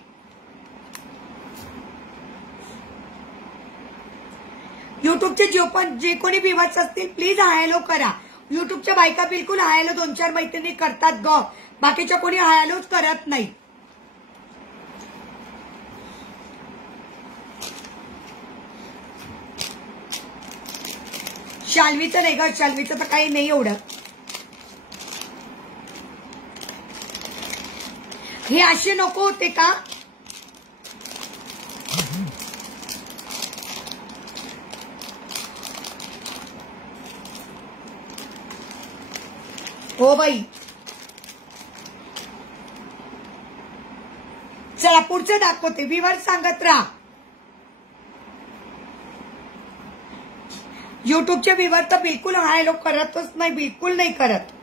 युट्यूबचे जे कोणी व्ह्यूअर्स असतील प्लीज हायलो करा. युट्यूबच्या बायका बिलकुल हायलो 2-4 मैत्रिणी करतात ग. बाकीच्या कोणी हायलोच करत नाही. शाल्वीचं नाही ग. शाल्वीचं तर काही नाही एवढं. हे असे नको होते का? हो बाई. चला पुढचे दाखवते. व्ह्यूअर्स सांगत राहा. युट्यूबचे व्ह्यूअर तर बिलकुल हाय लोक करतच नाही. बिलकुल नाही करत.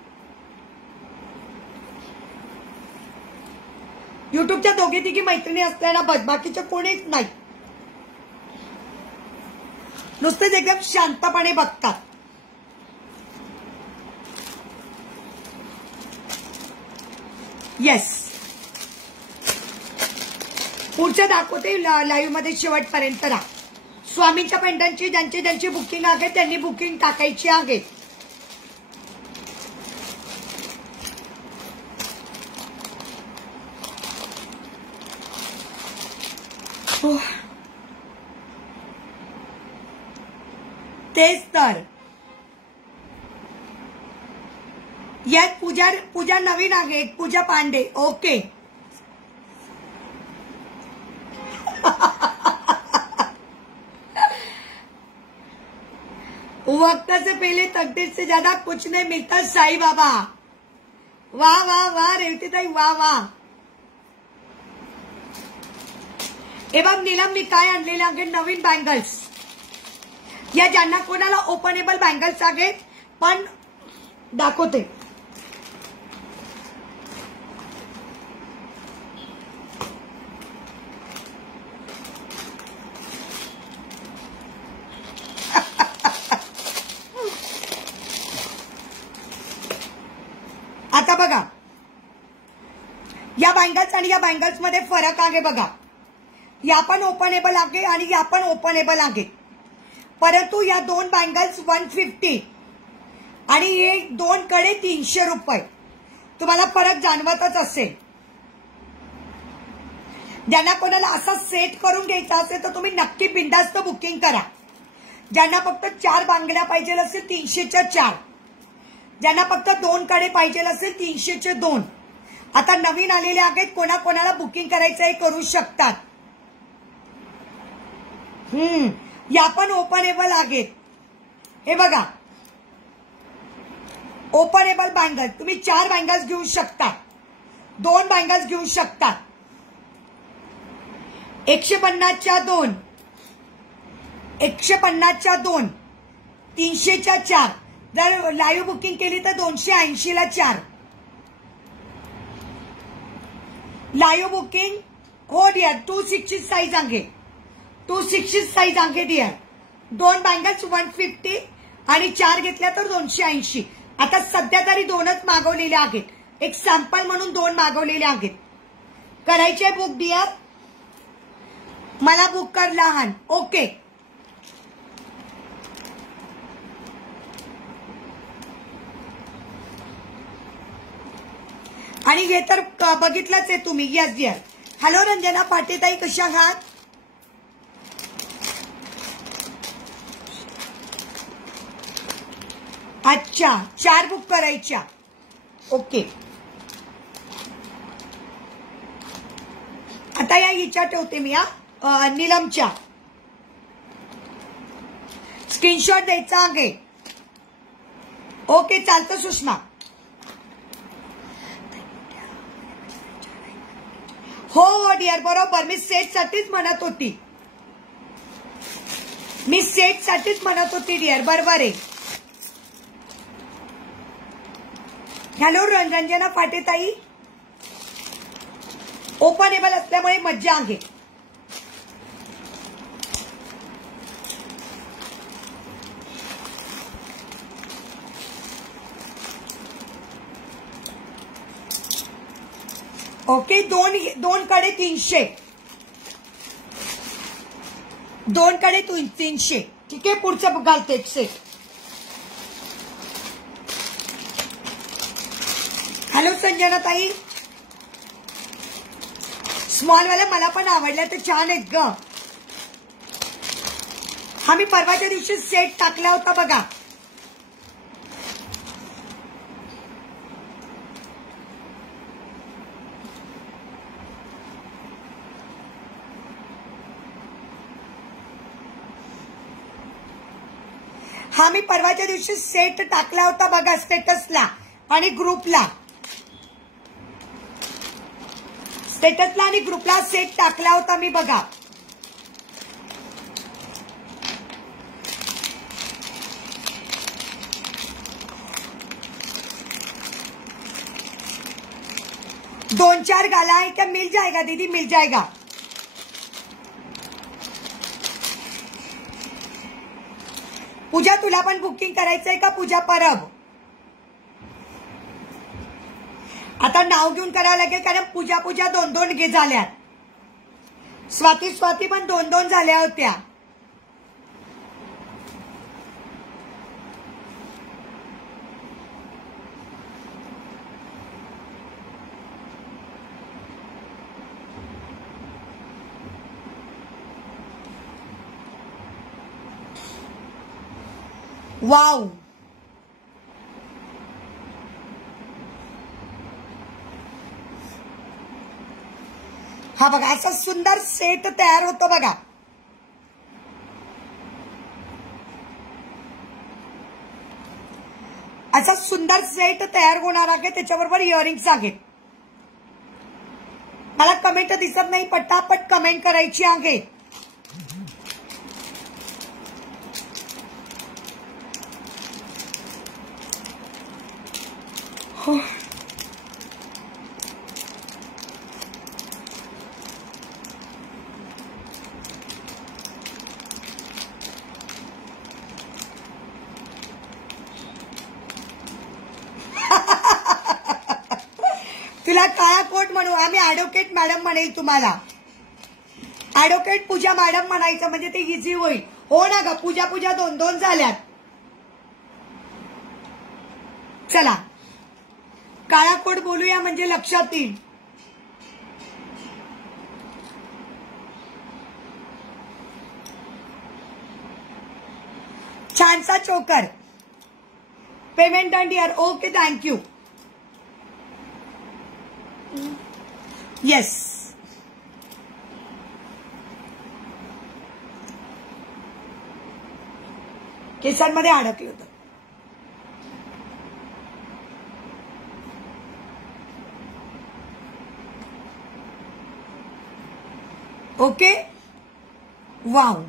युट्यूबच्या 2-3 मैत्रिणी असल्याना बस. बाकीचे कोणीच नाही. नुसतेच एकदम शांतपणे बघतात. येस. पुढचं दाखवते. लाईव्ह मध्ये शेवटपर्यंत राहा. स्वामींच्या पेंडंटची ज्यांची ज्यांची बुकिंग आहे त्यांनी बुकिंग टाकायची आहे. तेच तर यात पूजा नवीन आहे. पूजा पांडे. ओके. वक्त से पहले तकदीर से ज्यादा कुछ नहीं मिलता साई बाबा. वाह वाह वाह रेवती ताई, वाह वाह. हे बघ नीलम, मी काय आणलेले आहे नवीन बँगल्स. या ज्यांना कोणाला ओपनेबल बँगल्स आहेत पण दाखवते. आता बघा या बँगल्स आणि या बँगल्स मध्ये फरक आहे बघा. या पण ओपनेबल आहे आणि या पण ओपनेबल आहे. परंतु या दोन बँगल्स 150 आणि हे दोन कडे 300 रुपये. तुम्हाला फरक जाणवतच असेल. ज्यांना कोणाला असा सेट करून घ्यायचा असेल तर तुम्ही नक्की बिंदास्त बुकिंग करा. ज्यांना फक्त 4 बांगड्या पाहिजे असेल 300च्या 4. ज्यांना फक्त 2 कडे पाहिजे असेल 300चे 2. आता नवीन आलेले आहेत. कोणाकोणाला बुकिंग करायचं आहे करू शकतात. या पण ओपनेबल आहेत. हे बघा ओपनेबल बँगल. तुम्ही 4 बँगल्स घेऊ शकता, 2 बँगल्स घेऊ शकता. 150च्या 2, 150च्या 2, 300च्या 4. जर लाईव्ह बुकिंग केली तर 280ला 4. लाईव्ह बुकिंग हो डिअर 260 साईज आहे. 260 साईज आहे डिअर. 2 बँगल्स 150 आणि 4 घेतल्या तर 280. आता सध्या तरी 2च मागवलेले आहेत. एक सॅम्पल म्हणून 2 मागवलेले आहेत. करायचे बुक डिअर. मला बुक कर लहान. ओके. आणि हे तर बघितलंच आहे तुम्ही. Yes dear. हॅलो रंजना पाटीताई, कशा आहात? अच्छा 4 बुक करायच्या. ओके. आता या हिच्या ठेवते मी. नीलमच्या स्क्रीनशॉट द्यायचा आहे. ओके चालतं सुषमा. हो हो डिअर बरोबर. मी सेटसाठीच म्हणत होती. मी सेटसाठीच म्हणत होती डिअर. बरोबर आहे. हॅलो रंजना पाटेताई. ओपनेबल असल्यामुळे मज्जा आहे. ओके. 2 कडे 300. 2 कडे 300. ठीक आहे. पुढचं घालते सेट. हॅलो संजना ताई. स्मॉलवाल्या मला पण आवडल्या तर छान आहेत ग. हा मी परवाच्या दिवशी सेट टाकला होता बघा. हा मी परवाच्या दिवशी सेट टाकला होता बघा स्टेटसला आणि ग्रुपला. स्टेटसला आणि ग्रुपला सेट टाकला होता मी बघा. दोन 4 गाला है क्या? मिल जाएगा दीदी, मिल जाएगा. पूजा तुला पण बुकिंग करायचंय का पूजा परब? आता नाव घेऊन करावं लागेल कारण पूजा 2-2 झाल्यात. स्वाती पण 2-2 झाल्या होत्या. वाव, हा बघा असा सुंदर सेट तयार होतो बघा. असा सुंदर सेट तयार होणार आहे. त्याच्याबरोबर इयरिंग्स आहेत. मला कमेंट दिसत नाही, पटापट कमेंट करायची आहे. हो, तुला काळा कोट म्हणू, आम्ही ऍडव्होकेट मॅडम म्हणेल तुम्हाला. ऍडव्होकेट पूजा मॅडम म्हणायचं म्हणजे ते इझी होईल. हो ना ग, पूजा पूजा 2-2 झाल्यात. चला काळा कोट बोलूया म्हणजे लक्षात येईल. छानसा choker. Payment done dear. Okay, thank you. Yes, केसांमध्ये अडकलं होतं. ओके, वाव,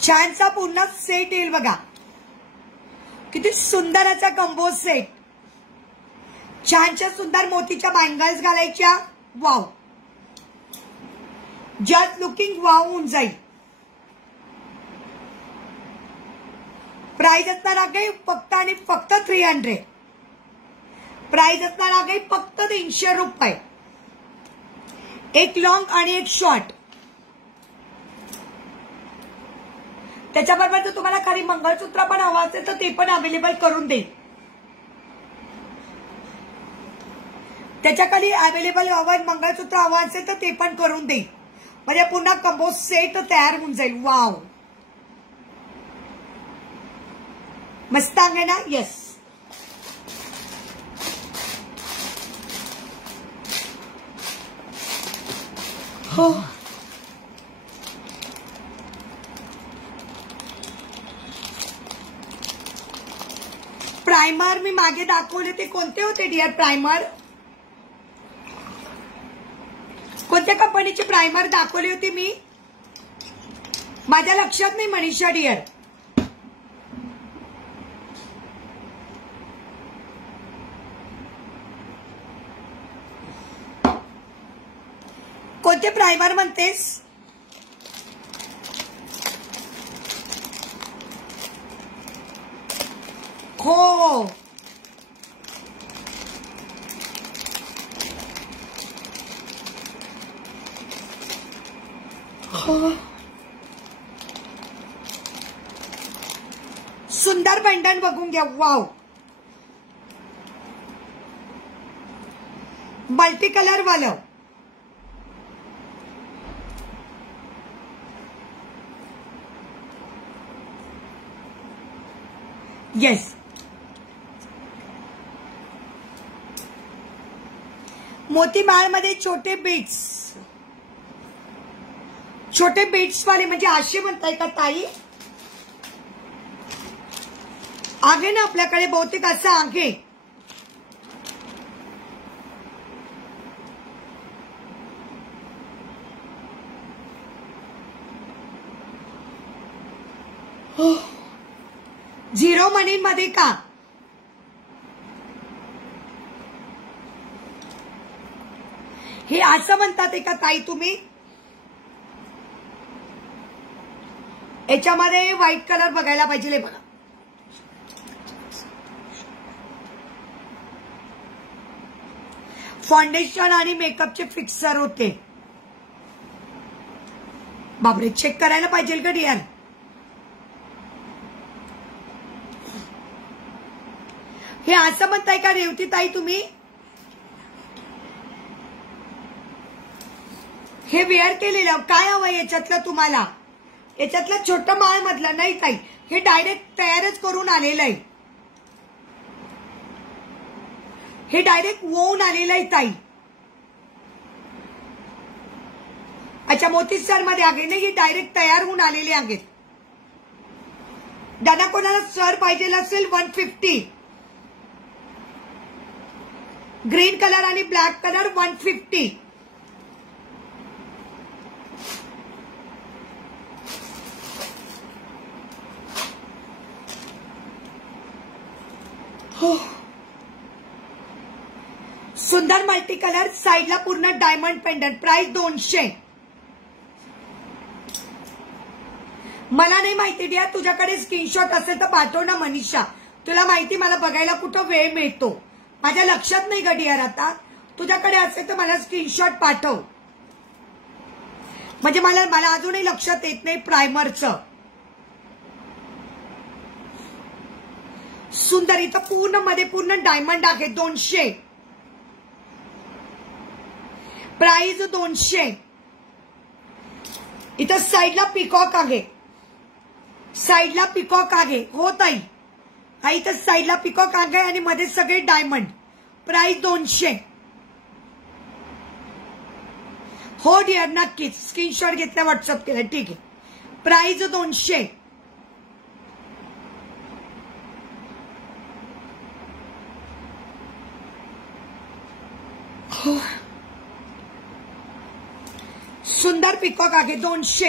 छानसा पूर्ण सेट येईल बघा. किती सुंदर असा कंबोज सेट. छानशा सुंदर मोतीच्या बँगल्स घालायच्या. वाव, जस्ट लुकिंग वाव होऊन जाईल. प्राइस असणार आहे फक्त आणि फक्त 300. प्राइस असणार आहे फक्त 300 रुपये. एक लॉंग आणि एक शॉर्ट. त्याच्याबरोबर जर तुम्हाला खाली मंगळसूत्र पण हवं असेल तर ते पण अवेलेबल करून देईल. त्याच्या खाली अवेलेबल हवं मंगळसूत्र हवं असेल तर ते पण करून देईल. म्हणजे पुन्हा कंबो सेट तयार होऊन जाईल. वाव, मस्त आहे ना. येस, हो, प्रायमर मी मागे दाखवले ते कोणते होते डिअर? प्रायमर कोणत्या कंपनीची प्रायमर दाखवली होती मी? माझ्या लक्षात नाही मनीषा डिअर. कोणते प्रायमर म्हणतेस? हो, सुंदर पेंडंट बघून घ्या. वाव, मल्टी कलर वालं. येस, मोतीमाळ मध्ये छोटे बीट्स. छोटे बीट्स वाले म्हणजे असे म्हणताय का ताई? आहे ना आपल्याकडे बहुतेक असं आहे. हो, झिरो मनी मध्ये का? हे असं म्हणतात का ताई तुम्ही? याच्यामध्ये व्हाईट कलर बघायला पाहिजे बघा. फाउंडेशन आणि मेकअपचे फिक्सर होते. बापरे, चेक करायला पाहिजे का डिअर? हे असं म्हणताय का रेवती ताई तुम्ही? हे वेअर केलेलं काय हवं याच्यातलं तुम्हाला? याच्यातलं छोटं माळ मधलं नाही ताई, हे डायरेक्ट तयारच करून आलेलं आहे. हे डायरेक्ट वोन आलेलं आहे ताई. अच्छा, मोती सर मध्ये आहे नाही, हे डायरेक्ट तयार होऊन आलेले आहेत. दादा कोणाला सर पाहिजे असेल 150. ग्रीन कलर आणि ब्लॅक कलर 150. सुंदर मल्टी कलर, साइडला पूर्ण डायमंड पेंडंट, प्राइस 200. मला नाही माहिती दिया, तुझ्याकडे स्क्रीनशॉट असेल तर पाठव ना मनीषा. तुला माहिती मला बघायला कुठं वेळ मिळतो, माझ्या लक्षात नाही गडियार आता. तुझ्याकडे असेल तर मला स्क्रीनशॉट पाठव, म्हणजे मला अजूनही लक्षात येत नाही प्रायमरचं. सुंदर, इथं पूर्ण मध्ये पूर्ण डायमंड आहे. 200 प्राइस 200. इथं साइडला पिकॉक आहे, साइडला पिकॉक आहे. हो ताई, हा इथं साइडला पिकॉक आहे आणि मध्ये सगळे डायमंड. प्राइस 200. हो डिअर, नक्कीच स्क्रीनशॉट घेतला, व्हॉट्सअप केला, ठीक आहे. प्राइस 200. सुंदर पिकॉक आहे 200.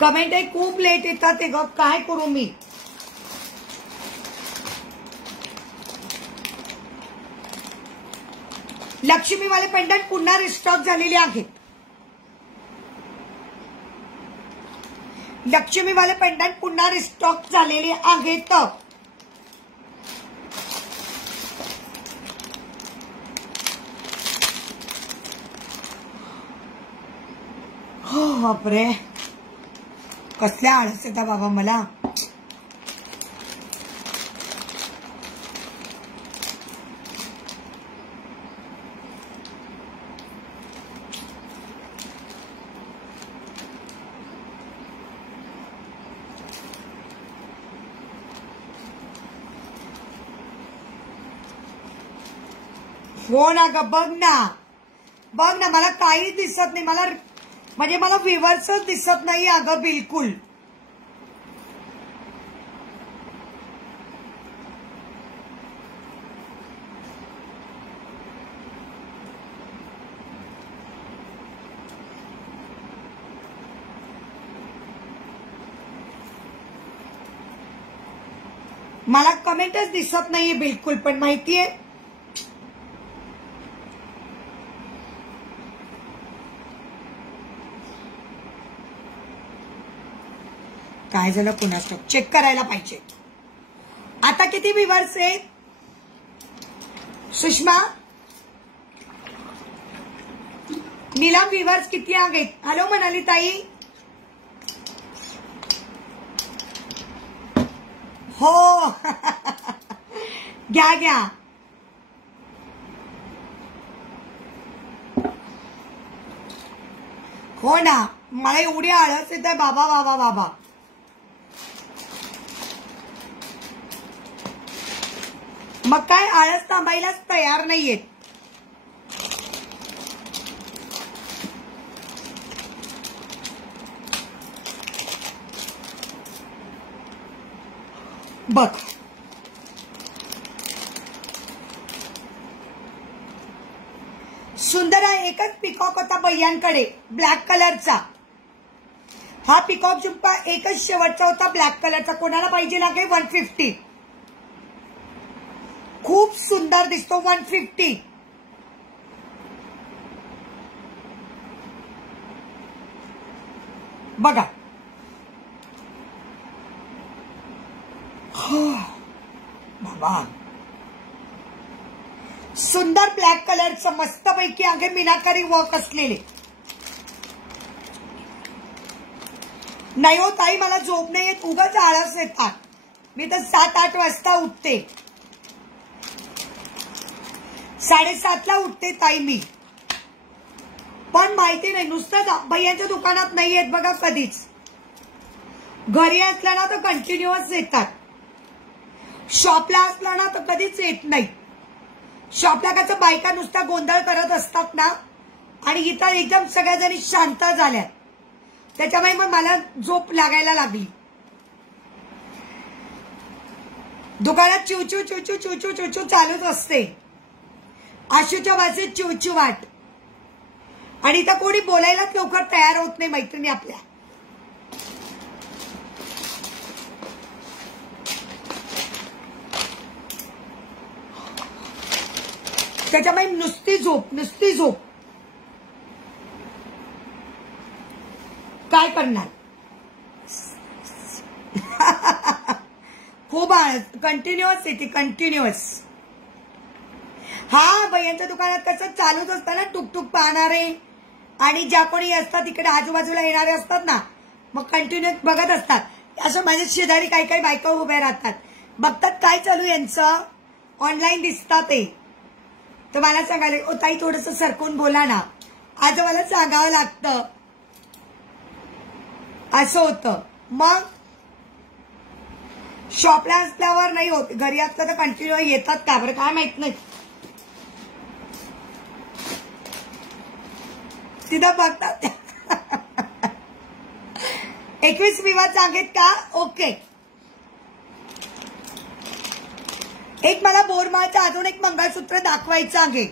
कमेंट आहे खूप लेट येतात ते ग, काय करू मी. लक्ष्मीवाले पेंडंट पुन्हा रिस्टॉक झालेले आहेत. लक्ष्मीवाले पेंडंट पुन्हा रिस्टॉक झालेले आहेत. हो बापरे, कसल्या आळस येता बाबा मला. हो ना ग, बघ ना, मला काहीच दिसत नाही. म्हणजे मला व्ह्यूअर्सच दिसत नाही अगं बिलकुल. मला कमेंटच दिसत नाहीये बिलकुल, पण माहितीये काय झालं कुणास ठाऊक, चेक करायला पाहिजे. आता किती व्ह्यूअर्स आहेत सुषमा? नीला व्ह्यूअर्स किती आहेत? हॅलो म्हणाली ताई. हो घ्या. हो ना, मला एवढी आळस येत आहे बाबा. मग काय, आळस थांबायलाच तयार नाहीयेत. बघ, सुंदर आहे. एकच पिकॉक होता भैयांकडे ब्लॅक कलरचा. हा पिकॉक झुमका एकच शेवटचा होता ब्लॅक कलरचा. कोणाला पाहिजे ना काही 150. खूप सुंदर दिसतो 150. बघा बाबा, सुंदर ब्लॅक कलरचं मस्तपैकी आहे, मीनाकारी वर्क असलेले. नाही हो ताई, मला झोप नाही येत, उगाच आळस येतात. मी तर 7-8 वाजता उठते, 7:30ला उठते ताई मी. पण माहिती नाही, नुसतं भैयांच्या दुकानात नाही येत बघा कधीच. घरी असला ना तर कंटिन्युअस येतात. शॉपला असला ना तर कधीच येत नाही. शॉपला कसं बायका नुसता गोंधळ करत असतात ना, आणि इथं एकदम सगळ्या जणी शांत झाल्या, त्याच्यामुळे मग मला झोप लागायला लागली. दुकानात चिवचू चिवचू चिवचू चिवचू चालूच असते. आशूच्या वाजेत चिवचू वाट. आणि इथं कोणी बोलायलाच लवकर तयार होत नाही मैत्रिणी आपल्या. त्याच्यामुळे नुसती झोप, नुसती झोप. काय करणार. खूप कंटिन्युअस येते, कंटिन्युअस. हा भैयांच्या दुकानात कसं चालूच असतं ना, टुकटुक पाहणारे आणि ज्या कोणी असतात तिकडे आजूबाजूला येणारे असतात ना, मग कंटिन्युअस बघत असतात. असं माझ्या शेजारी काही काही बायका उभ्या राहतात, बघतात काय चालू यांचं, ऑनलाईन दिसतात ते. तर मला सांगायला, ओ ताई थोडंसं सरकून बोला ना, आज मला सांगावं लागतं. असं होतं. मग शॉपला असल्यावर नाही होत, घरी असलं तर कंटिन्यू येतात का बरं काय माहित नाही. तिथं बघतात. 21 विवाह सांगेत का. ओके. एक मला बोरमाळचं अजून एक मंगळसूत्र दाखवायचं आहे.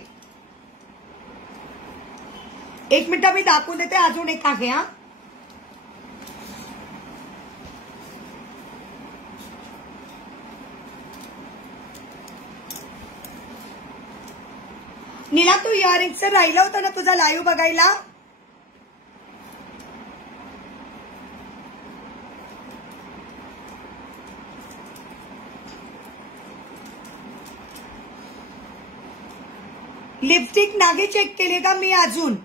1 मिनिट मी दाखवून देते. अजून एक आहे. हा नीला, तू इयरिंगचं राहिलं होतं ना तुझा लाईव्ह बघायला. लिपस्टिक नागे चेक केली का मी अजून.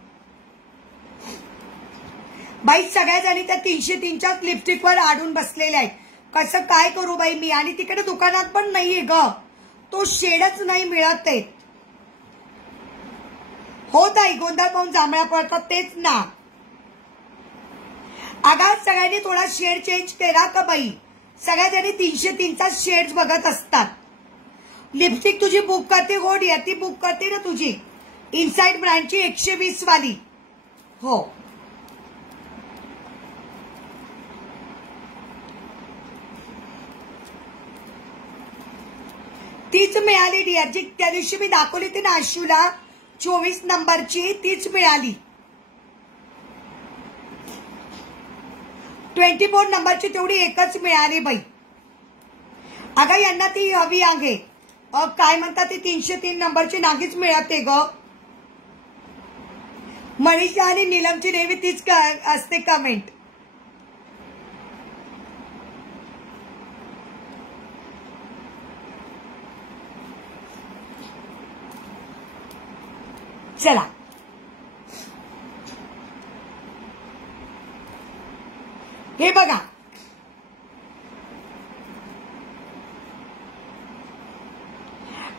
बाई सगळ्या जणी त्या 303च्याच लिपस्टिकवर आडून बसलेल्या आहेत. कसं काय करू बाई मी. आणि तिकडे दुकानात पण नाहीये ग, तो शेडच नाही मिळत आहे. हो ताई, गोंधळ पाहून जांभळा पडतात तेच ना. अगं सगळ्यांनी थोडा शेड चेंज केला का बाई. सगळ्या जणी 303चा शेड बघत असतात. लिपस्टिक तुझी बुक करते हो डिअर, ती बुक करते ना तुझी इनसाइड ब्रँडची 120 वाली. हो तीच मिळाली डिअर, जी त्या दिवशी मी दाखवली होती ना आशूला 24 नंबरची, तीच मिळाली. 24 नंबरची तेवढी एकच मिळाली बाई. अगं यांना ती हवी आहे, काय म्हणतात ती 303 नंबरची नागीच मिळते ग. मनीषा आणि नीलमची नेहमी तीच असते कमेंट. चला हे बघा,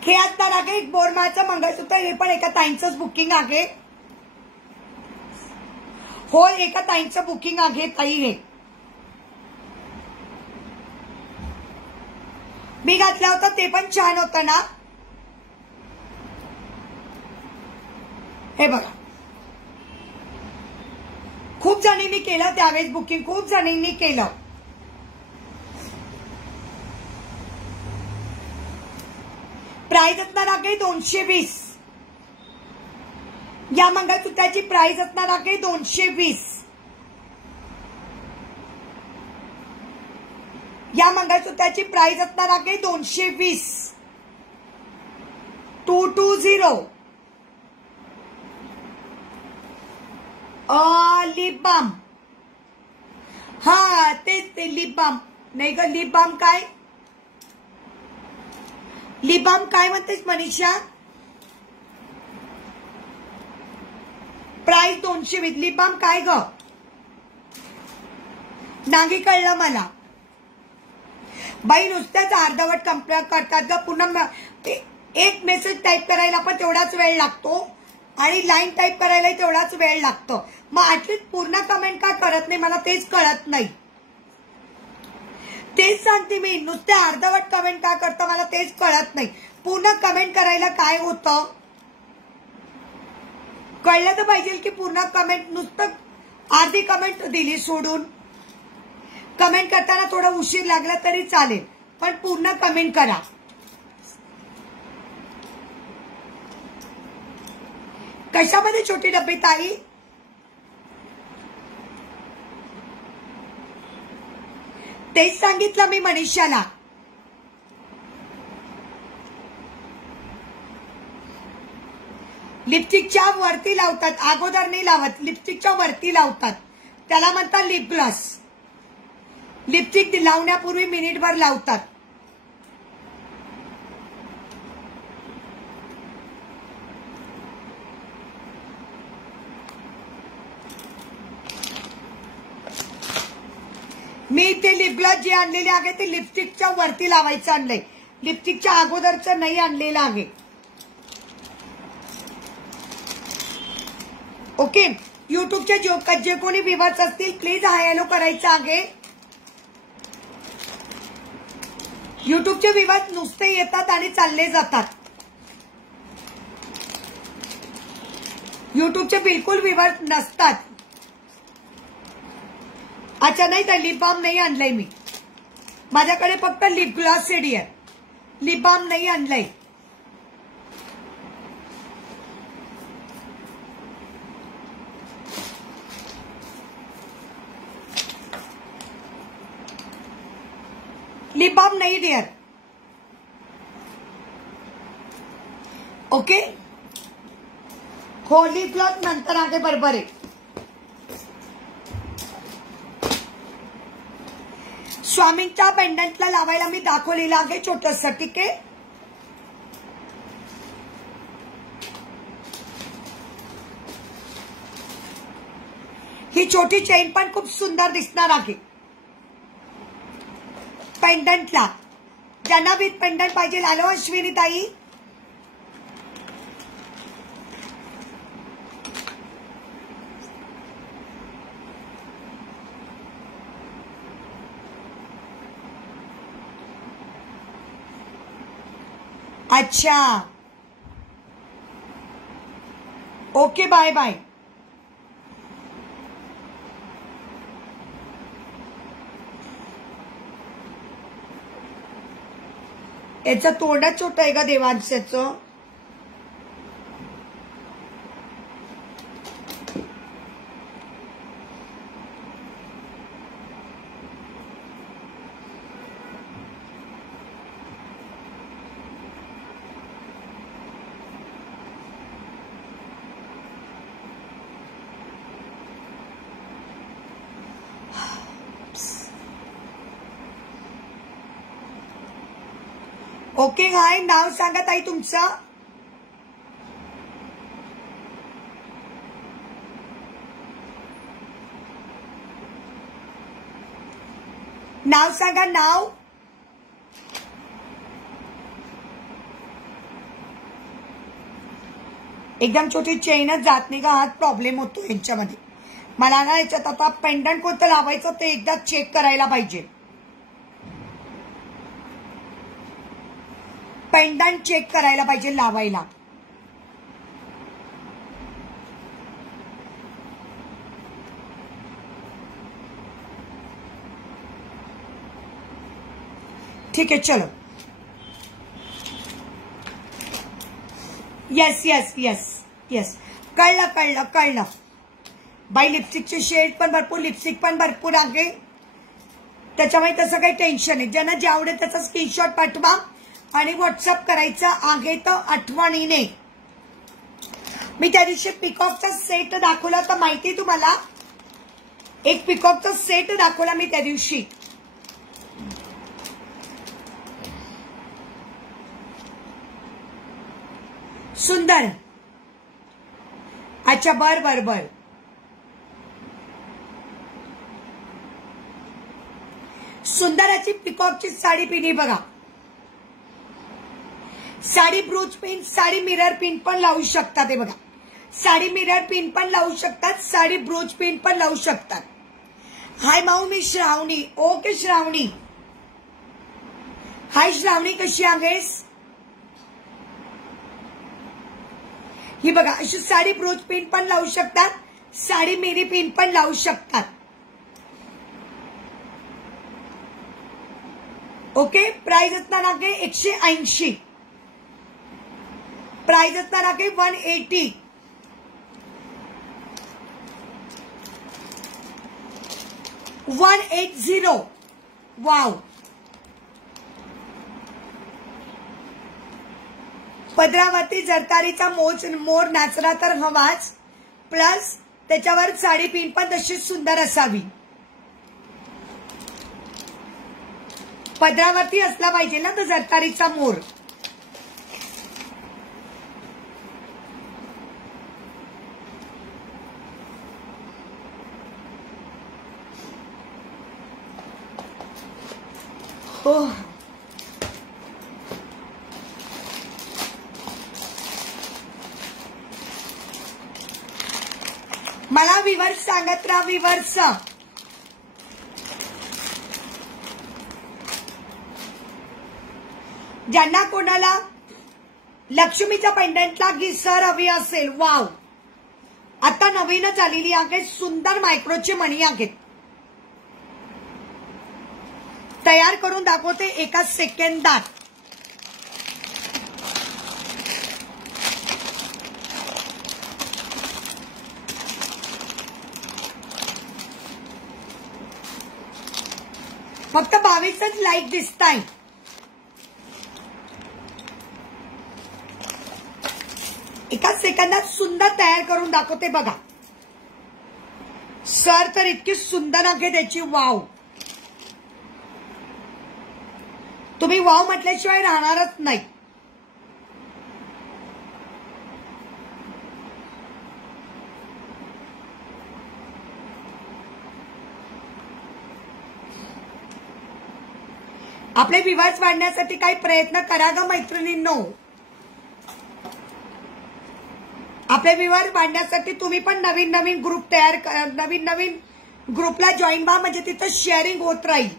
हे असणार आहे एक बोरमाळचं मंगळसूत्र. हे पण एका ताईंचंच बुकिंग आहे. हो एका ताईंचं बुकिंग आहे ताई. हे मी घातलं होतं ते पण छान होतं ना. हे बघा, खूप जणींनी केलं त्यावेळेस बुकिंग, खूप जणींनी केलं. प्राइस असणार आहे 220. या मंगळसूत्राची प्राइस असणार आहे 220. या मंगळसूत्राची प्राइस असणार आहे 220. 220. Lip balm. हा तेच ते लिप बाम. नाही ग लिप बाम काय, लिप बाम काय म्हणतेस मनीषा. प्राइस 220. लिप बाम काय ग. नाही कळलं मला. बाई नुसत्याच अर्धवट कंप्लेंट करतात ग. पुन्हा एक मेसेज टाईप करायला पण तेवढाच वेळ लागतो आणि लाईन टाईप करायला तेवढाच वेळ लागतो. मग ऍटलीस्ट पूर्ण कमेंट का करत नाही मला तेच कळत नाही. तेच सांगते मी, नुसते अर्धवट कमेंट का करतं मला तेच कळत नाही. पूर्ण कमेंट करायला काय होतं कळलं तर पाहिजे की पूर्ण कमेंट. नुसतं अर्धी कमेंट दिली सोडून. कमेंट करताना थोडा उशीर लागला तरी चालेल पण पूर्ण कमेंट करा. कशामध्ये छोटी डब्बी ताई? तेच सांगितलं मी मनीषाला. लिपस्टिकच्या वरती लावतात, अगोदर नाही लावत. लिपस्टिकच्या वरती लावतात, त्याला म्हणतात लिप ग्लॉस. लिपस्टिक लावण्यापूर्वी मिनिटभर लावतात. मी ते लिप ग्लॉस जे आणलेले आहे ते लिपस्टिकच्या वरती लावायचं आणलंय, लिपस्टिकच्या अगोदरचं नाही आणलेलं आहे. ओके. युट्यूबचे जे कोणी व्ह्यूअर्स असतील प्लीज हाय हॅलो करायचं आहे. युट्यूबचे व्ह्यूअर्स नुसते येतात आणि चालले जातात. युट्यूबचे बिलकुल व्ह्यूअर्स नसतात. अच्छा नाही तर लिप बाम नाही आणलंय मी. माझ्याकडे फक्त लिप ग्लॉस सेडी आहे, लिप बाम नाही आणलंय. लिप बाम नाही डिअर. ओके. हो लिप ग्लॉस नंतर आहे, बरोबर आहे. स्वामींच्या पेंडंटला लावायला मी दाखवलेलं आहे छोटस. ठीक आहे. ही छोटी चेन पण खूप सुंदर दिसणार आहे पेंडंटला. ज्यांना विथ पेंडंट पाहिजे. आलो अश्विनी ताई. अच्छा ओके बाय बाय. याचं तोंडच छोटं आहे का देवांशाचं. ओके. हाय नाव सांगा ताई तुमचं. नाव सांगा नाव. एकदम छोटी चेनच जात नाही का, हाच प्रॉब्लेम होतो यांच्यामध्ये. मला ना याच्यात आता पेंडंट कोणतं लावायचं ते एकदा चेक करायला पाहिजे. पेंडंट चेक करायला पाहिजे लावायला. ठीक आहे चलो. येस येस येस येस कळलं कळलं कळलं. बाई लिपस्टिकचे शेड पण भरपूर, लिपस्टिक पण भरपूर आहे, त्याच्यामुळे तसं काही टेन्शन नाही. ज्यांना जे आवडेल त्याचा स्क्रीनशॉट पाठवा आणि व्हॉट्सअप करायचं आहे तर आठवणीने. मी त्या दिवशी पिकॉकचा सेट दाखवला तर माहिती तुम्हाला. एक पिकॉकचा सेट दाखवला मी त्या दिवशी. सुंदर. अच्छा बर बर बर. सुंदर अशी पिकॉकची साडी पिनी बघा. Sari ब्रूच pin, sari mirror pin पण लावू शकतात. हे बघा, साडी मिरर पिन पण लावू शकतात, साडी ब्रूच पिन पण लावू शकतात. हाय माऊ, मी श्रावणी. ओके श्रावणी, हाय श्रावणी, कशी आहेस? ही बघा, अशी साडी ब्रूच पिन पण लावू शकतात, साडी मिरी पिन पण लावू शकतात. ओके. प्राइस असणार आहे 180. प्राइस असणार आहे 180. $180. वाव. पदरावरती जरतारीचा मोर नाचला तर हवाच, प्लस त्याच्यावर साडी पिन पण तशीच सुंदर असावी. पदरावरती असला पाहिजे ना तो जरतारीचा मोर. हो, मला विवर्स सांगत राहा. विवर्स ज्यांना कोणाला लक्ष्मीच्या पेंडंटला घिसर हवी असेल, वाव, आता नवीनच आलेली आहे. सुंदर मायक्रोचे मणी आहेत. तयार करून दाखवते एका सेकंदात. फक्त 22च लाईक दिसताय. एका सेकंदात सुंदर तयार करून दाखवते बघा. सर तर इतकी सुंदर आहे त्याची, वाव. तुम्ही वाव म्हटल्याशिवाय राहणारच नाही. आपले विवास वाढण्यासाठी काही प्रयत्न करा ग मैत्रिणींनो. आपले विवास वाढण्यासाठी तुम्ही पण नवीन नवीन ग्रुप तयार करा, नवीन नवीन ग्रुपला जॉईन व्हा, म्हणजे तिथं शेअरिंग होत राहील.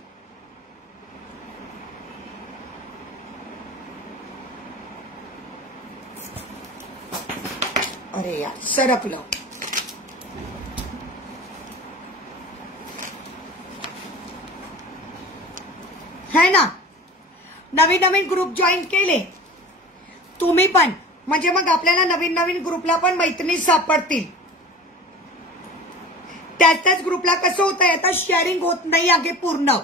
अरे यार, सरकलं. है ना. नवीन नवीन ग्रुप जॉईन केले तुम्ही पण, म्हणजे मग आपल्याला नवीन नवीन ग्रुपला पण मैत्रिणी सापडतील. त्याच ग्रुपला कसं होतंय आता, शेअरिंग होत नाही आहे पूर्ण.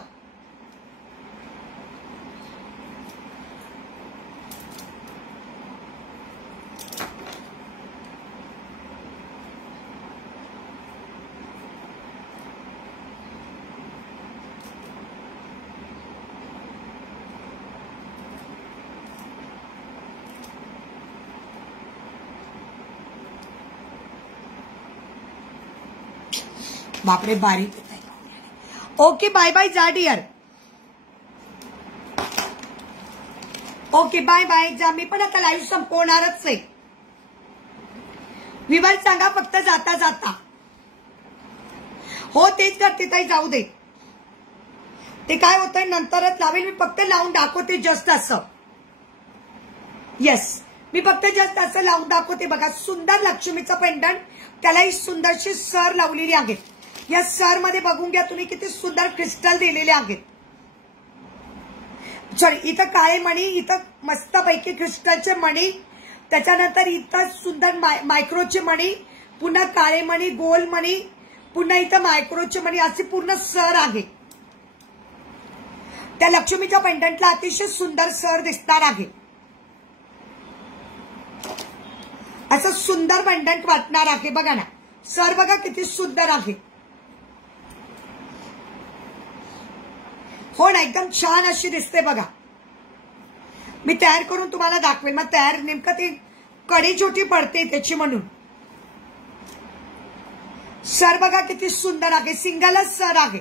बापरे, बारीक येत आहे. ओके, बाय बाय जा डिअर. ओके, बाय बाय जा. मी पण आता लाईव्ह संपवणारच आहे. विवर सांगा फक्त जाता जाता. हो, तेच करते ताई, जाऊ दे. ते काय होतंय नंतरच लावेल. मी फक्त लावून दाखवते जस्ट असं. येस, मी फक्त जस्ट असं लावून दाखवते बघा. सुंदर लक्ष्मीचं पेंडंट, त्याला ही सुंदरशी सर लावलेली आहेत. या सर मध्ये बघून घ्या तुम्ही किती सुंदर क्रिस्टल दिलेले आहेत. सॉरी, इथं काळे मणी, इथं मस्तपैकी क्रिस्टलचे मणी, त्याच्यानंतर इथं सुंदर मायक्रोचे मणी, पुन्हा काळे मणी, गोल मणी, पुन्हा इथं मायक्रोचे मणी, असे पूर्ण सर आहे. त्या लक्ष्मीच्या पेंडंटला अतिशय सुंदर सर दिसणार आहे. असं सुंदर पेंडंट वाटणार आहे बघा ना. सर बघा किती सुंदर आहे. हो ना, एकदम छान अशी दिसते बघा. मी तयार करून तुम्हाला दाखवेन. मग तयार नेमकं ती कडी छोटी पडते त्याची म्हणून. सर बघा किती सुंदर आहे. सिंगलच सर आहे.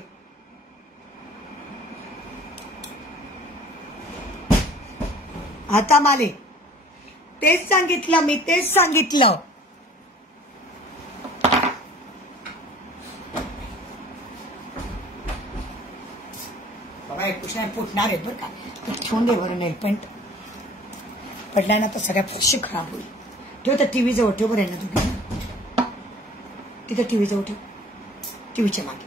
आता माले तेच सांगितलं मी, तेच सांगितलं. बाबा एक पुष्णा फुटणार आहे बरं का, ठेवून दे बरं. नाही पण पडलाय ना तर सगळ्या फरशी खराब होईल. ठेव तर टीव्ही जवळ ठेव बरं आहे ना तुम्ही, तिथं टीव्ही जवळ ठेव, टीव्हीच्या मागे.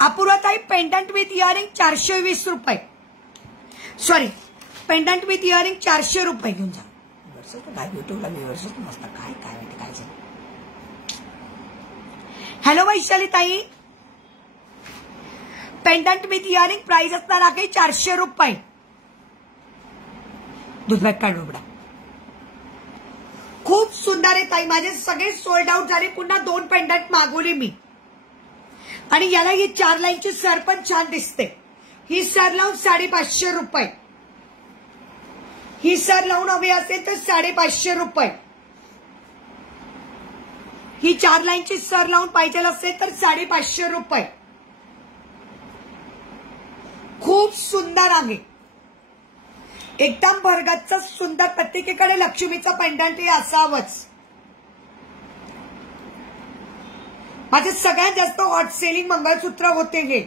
अपूर्वाताई पेंडंट विथ इयरिंग 420 रुपये. सॉरी, पेंडंट विथ इयरिंग 400 रुपये घेऊन जा. काय युट्यूबला व्ह्यूअर्सच नसतं, काय काय माहिती काय झालं. हॅलो वैशाली ताई, पेंडंट विथ इयरिंग प्राइस असणार आहे 400 रुपये. दुधबॅग काढ उघडा. खूप सुंदर आहे ताई, माझे सगळे सोल्ड आउट झाले. पुन्हा 2 पेंडंट मागवली मी. आणि याला ही 4 लाईनची सर पण छान दिसते. ही सर लावून 550 रुपये. ही सर लावून हवी असेल तर 550 रुपये. ही 4 लाईनची सर लावून पाहिजे असेल तर 550 रुपये. खूप सुंदर आहे, एकदम भरगच्च सुंदर. प्रत्येकीकडे लक्ष्मीचं पेंडंट हे असावंच. माझे सगळ्यात जास्त हॉट सेलिंग मंगळसूत्र होते हे.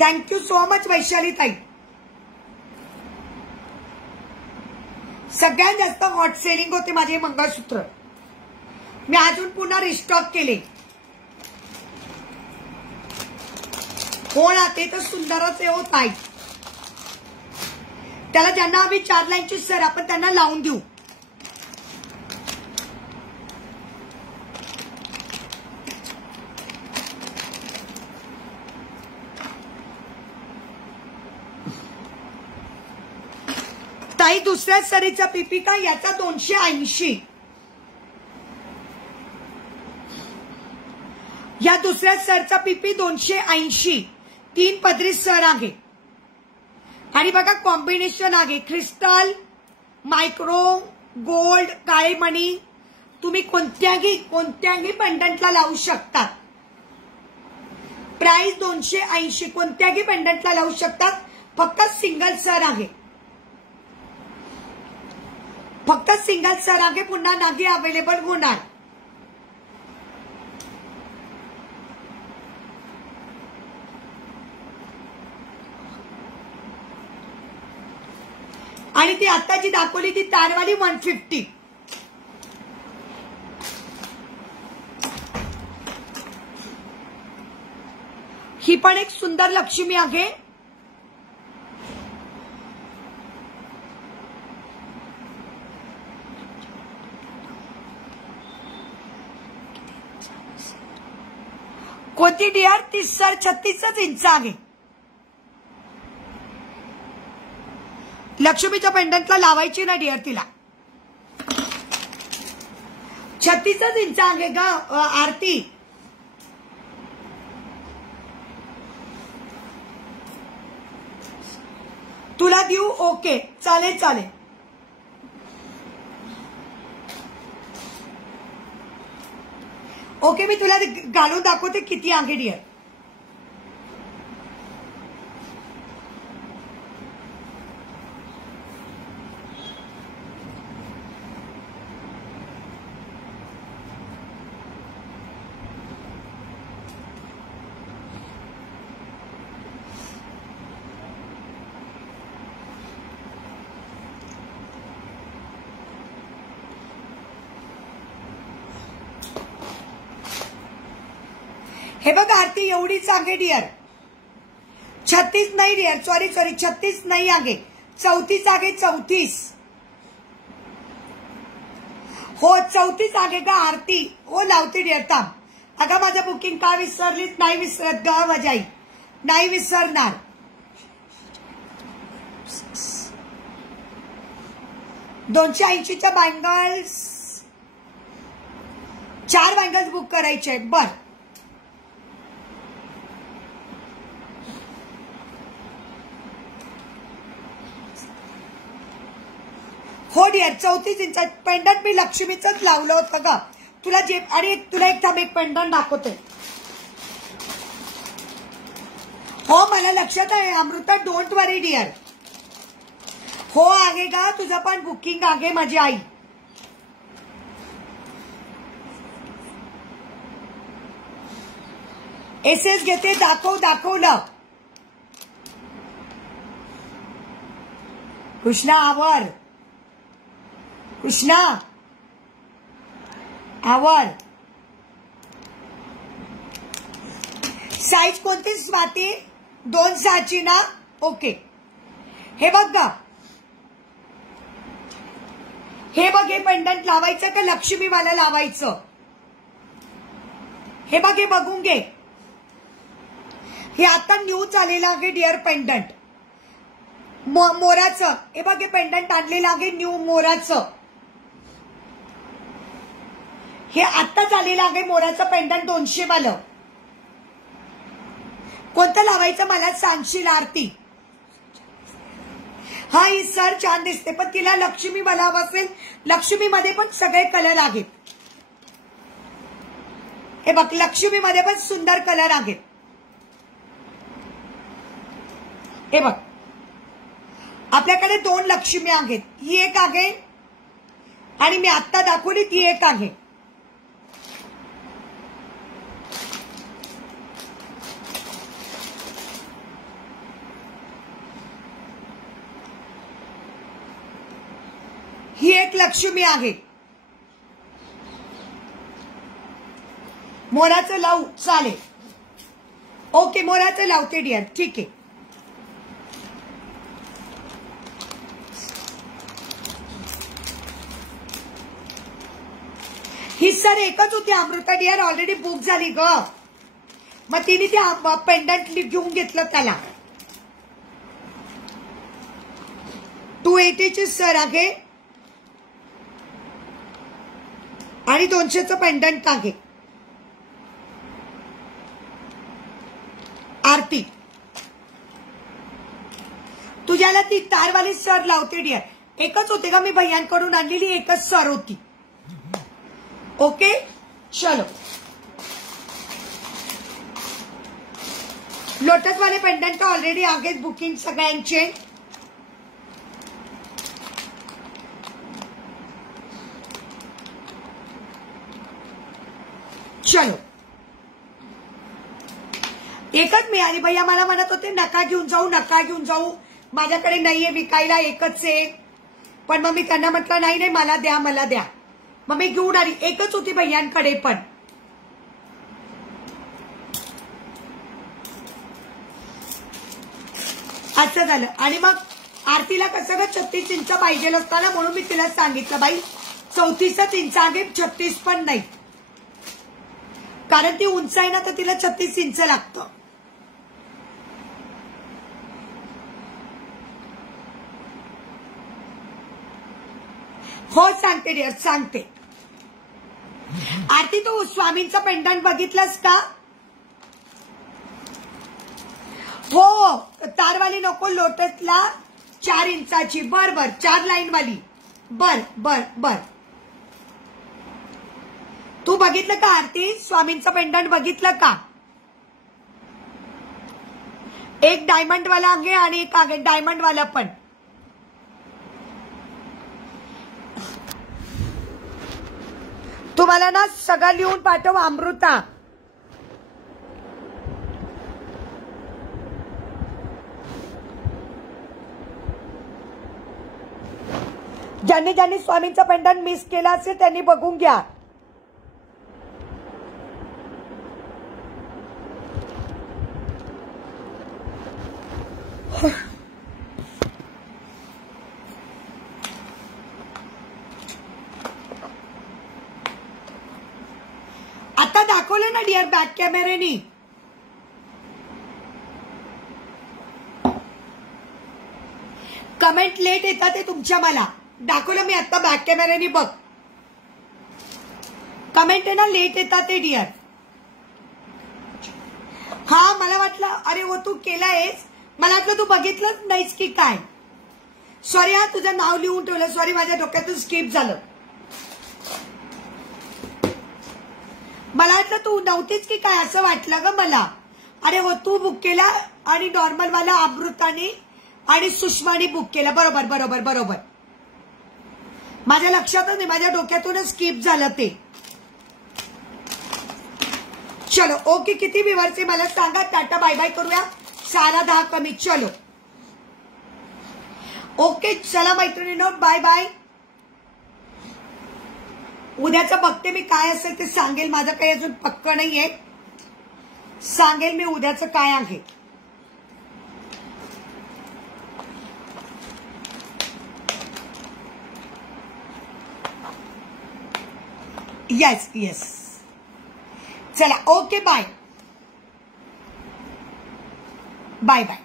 थँक्यू सो मच वैशाली ताई. सगळ्यात जास्त हॉट सेलिंग होते माझे मंगळसूत्र. मी अजून पुन्हा रिस्टॉक केले. हो ना, ते तर सुंदरच आहे होत आहे. त्याला ज्यांना हवी 4 लाईनची सर आपण त्यांना लावून देऊ. ताई दुसऱ्या सरीचा पीपी का याचा 280. या दुसऱ्या सरचा पीपी 280. 3 पदरी सर आहे. आणि बघा कॉम्बिनेशन आहे क्रिस्टल, मायक्रो, गोल्ड, काळे मणी. तुम्ही कोणत्याही पेंडंटला लावू शकता. प्राइस 280. कोणत्याही पेंडंटला लावू शकतात. फक्त सिंगल सर आहे, फक्त सिंगल सर आहे. पुन्हा नाही अवेलेबल होणार. आणि ती आता जी दाखवली ती तारवाली 150. ही पण एक सुंदर लक्ष्मी आहे. कोणती डिअर? 30 सर 36 इंच आहे. लक्ष्मीच्या पेंडंटला लावायची ना डिअर तिला. 36 इंच आहे ग आरती. तुला देऊ? ओके चालेल चालेल. ओके मी तुला घालून दाखवते किती आहे डिअर. हे बघा आरती एवढीच आहे डिअर. 36 नाही डिअर, सॉरी 36 नाही आहे, 34 आहे. 34 हो 34 आहे का आरती? हो लावते डिअर थांब. अगं माझं बुकिंग का विसरलीच? नाही विसरत ग वजाई, नाही विसरणार. $280च्या बँगल्स 4 बँगल्स बुक करायचे आहेत. बर हो डिअर. 34 इंच पेंडंट मी लक्ष्मीचंच लावलं होतं ग तुला. जे आणि तुला एक थांब एक पेंडंट दाखवते. हो मला लक्षात आहे अमृता, डोंट वरी डिअर. हो आहे का तुझं पण बुकिंग आहे माझी आई. एसएस घेते, दाखवलं. कृष्णा आवर, कृष्णा आवर. साईज कोणती स्वाती? 2.6ची ना? ओके. हे बघ ग, हे बघ, हे पेंडंट लावायचं का लक्ष्मीवाला लावायचं? हे बघ, हे बघून घे. हे आता न्यू चालेलं आहे डिअर पेंडंट मोराचं. हे बघ, हे पेंडंट आणलेलं आहे न्यू मोराचं. हे आता चालेलं आहे मोराचं पेंडंट 200 वालं. कोणतं लावायचं मला सांगशील आरती? हा ही सर छान दिसते पण तिला लक्ष्मी वाला हवा असेल. लक्ष्मी मध्ये पण सगळे कलर आहेत. हे बघ, लक्ष्मी मध्ये पण सुंदर कलर आहेत. हे बघ, आपल्याकडे 2 लक्ष्मी आहेत. ही एक आहे आणि मी आत्ता दाखवली ती एक आहे. ही एक लक्ष्मी आहे. मोराचं लावू चालेल. ओके, मोराचं लावते डिअर, ठीक आहे. ही सर एकच होती अमृता डिअर, ऑलरेडी बुक झाली ग. मग तिने ते पेंडंट घेऊन घेतलं त्याला. 280ची सर आहे आणि 200चं पेंडंट आहे. आरती तुझ्याला ती तारवाली सर लावते डिअर. एकच होते का? मी भैयांकडून आणलेली एकच सर होती. ओके चलो. लोटस वाले पेंडंट ऑलरेडी आहेत बुकिंग सगळ्यांचे. चलो, एकच मिळाली. भैया मला म्हणत होते नका घेऊन जाऊ, माझ्याकडे नाहीये विकायला, एकच आहे. पण मग मी त्यांना म्हटलं नाही मला द्या. मग मी घेऊन आली. एकच होती भैयांकडे पण. असं झालं. आणि मग आरतीला कसं ग 36 इंच पाहिजे असताना म्हणून मी तिला सांगितलं बाई 34 इंच आहे, 36 पण नाही. कारण ती उंच आहे ना, तर तिला 36 इंच लागतं. हो सांगते डिअर, सांगते. आरती तू स्वामींचं पेंडंट बघितलंस का? हो, तारवाली नको, लोटसला 4 इंचाची. बर 4 लाईन वाली. बर तू बघितलं का आरती? स्वामींचं पेंडंट बघितलं का? एक डायमंड वाला आहे आणि एक आहे डायमंड वाला पण. तुम्हाला ना सगळं लिहून पाठव अमृता. ज्यांनी स्वामींचा पेंडंट मिस केला असेल त्यांनी बघून घ्या. आता दाखवले ना डिअर बॅक कॅमेऱ्यानी. कमेंट लेट येतात ते तुमच्या. मला दाखवलं मी आता बॅक कॅमेऱ्यानी. बघ कमेंट आहे ना लेट येतात ते डिअर. हा मला वाटलं अरे हो तू केलायस, मला वाटलं तू बघितलंच नाहीस की काय. सॉरी हा, तुझं नाव लिहून ठेवलं. सॉरी, माझ्या डोक्यातून स्किप झालं. मला वाटलं तू नव्हतीच की काय असं वाटलं ग मला. अरे हो तू बुक केला, आणि नॉर्मलवाला अमृताने आणि सुषमाने बुक केलं. बरोबर बरोबर बरोबर. माझ्या लक्षातच नाही, माझ्या डोक्यातूनच स्किप झालं ते. चलो ओके. किती व्ह्यूअर्सचे मला सांगा. टाटा बाय बाय करूया. 10:30 कमी. चलो ओके. चला मैत्रिणींनो बाय बाय. उद्याचं बघते मी काय असेल ते सांगेल. माझं काही अजून पक्क नाहीये. सांगेल मी उद्याचं काय आहे. Yes yes. चला ओके बाय बाय बाय.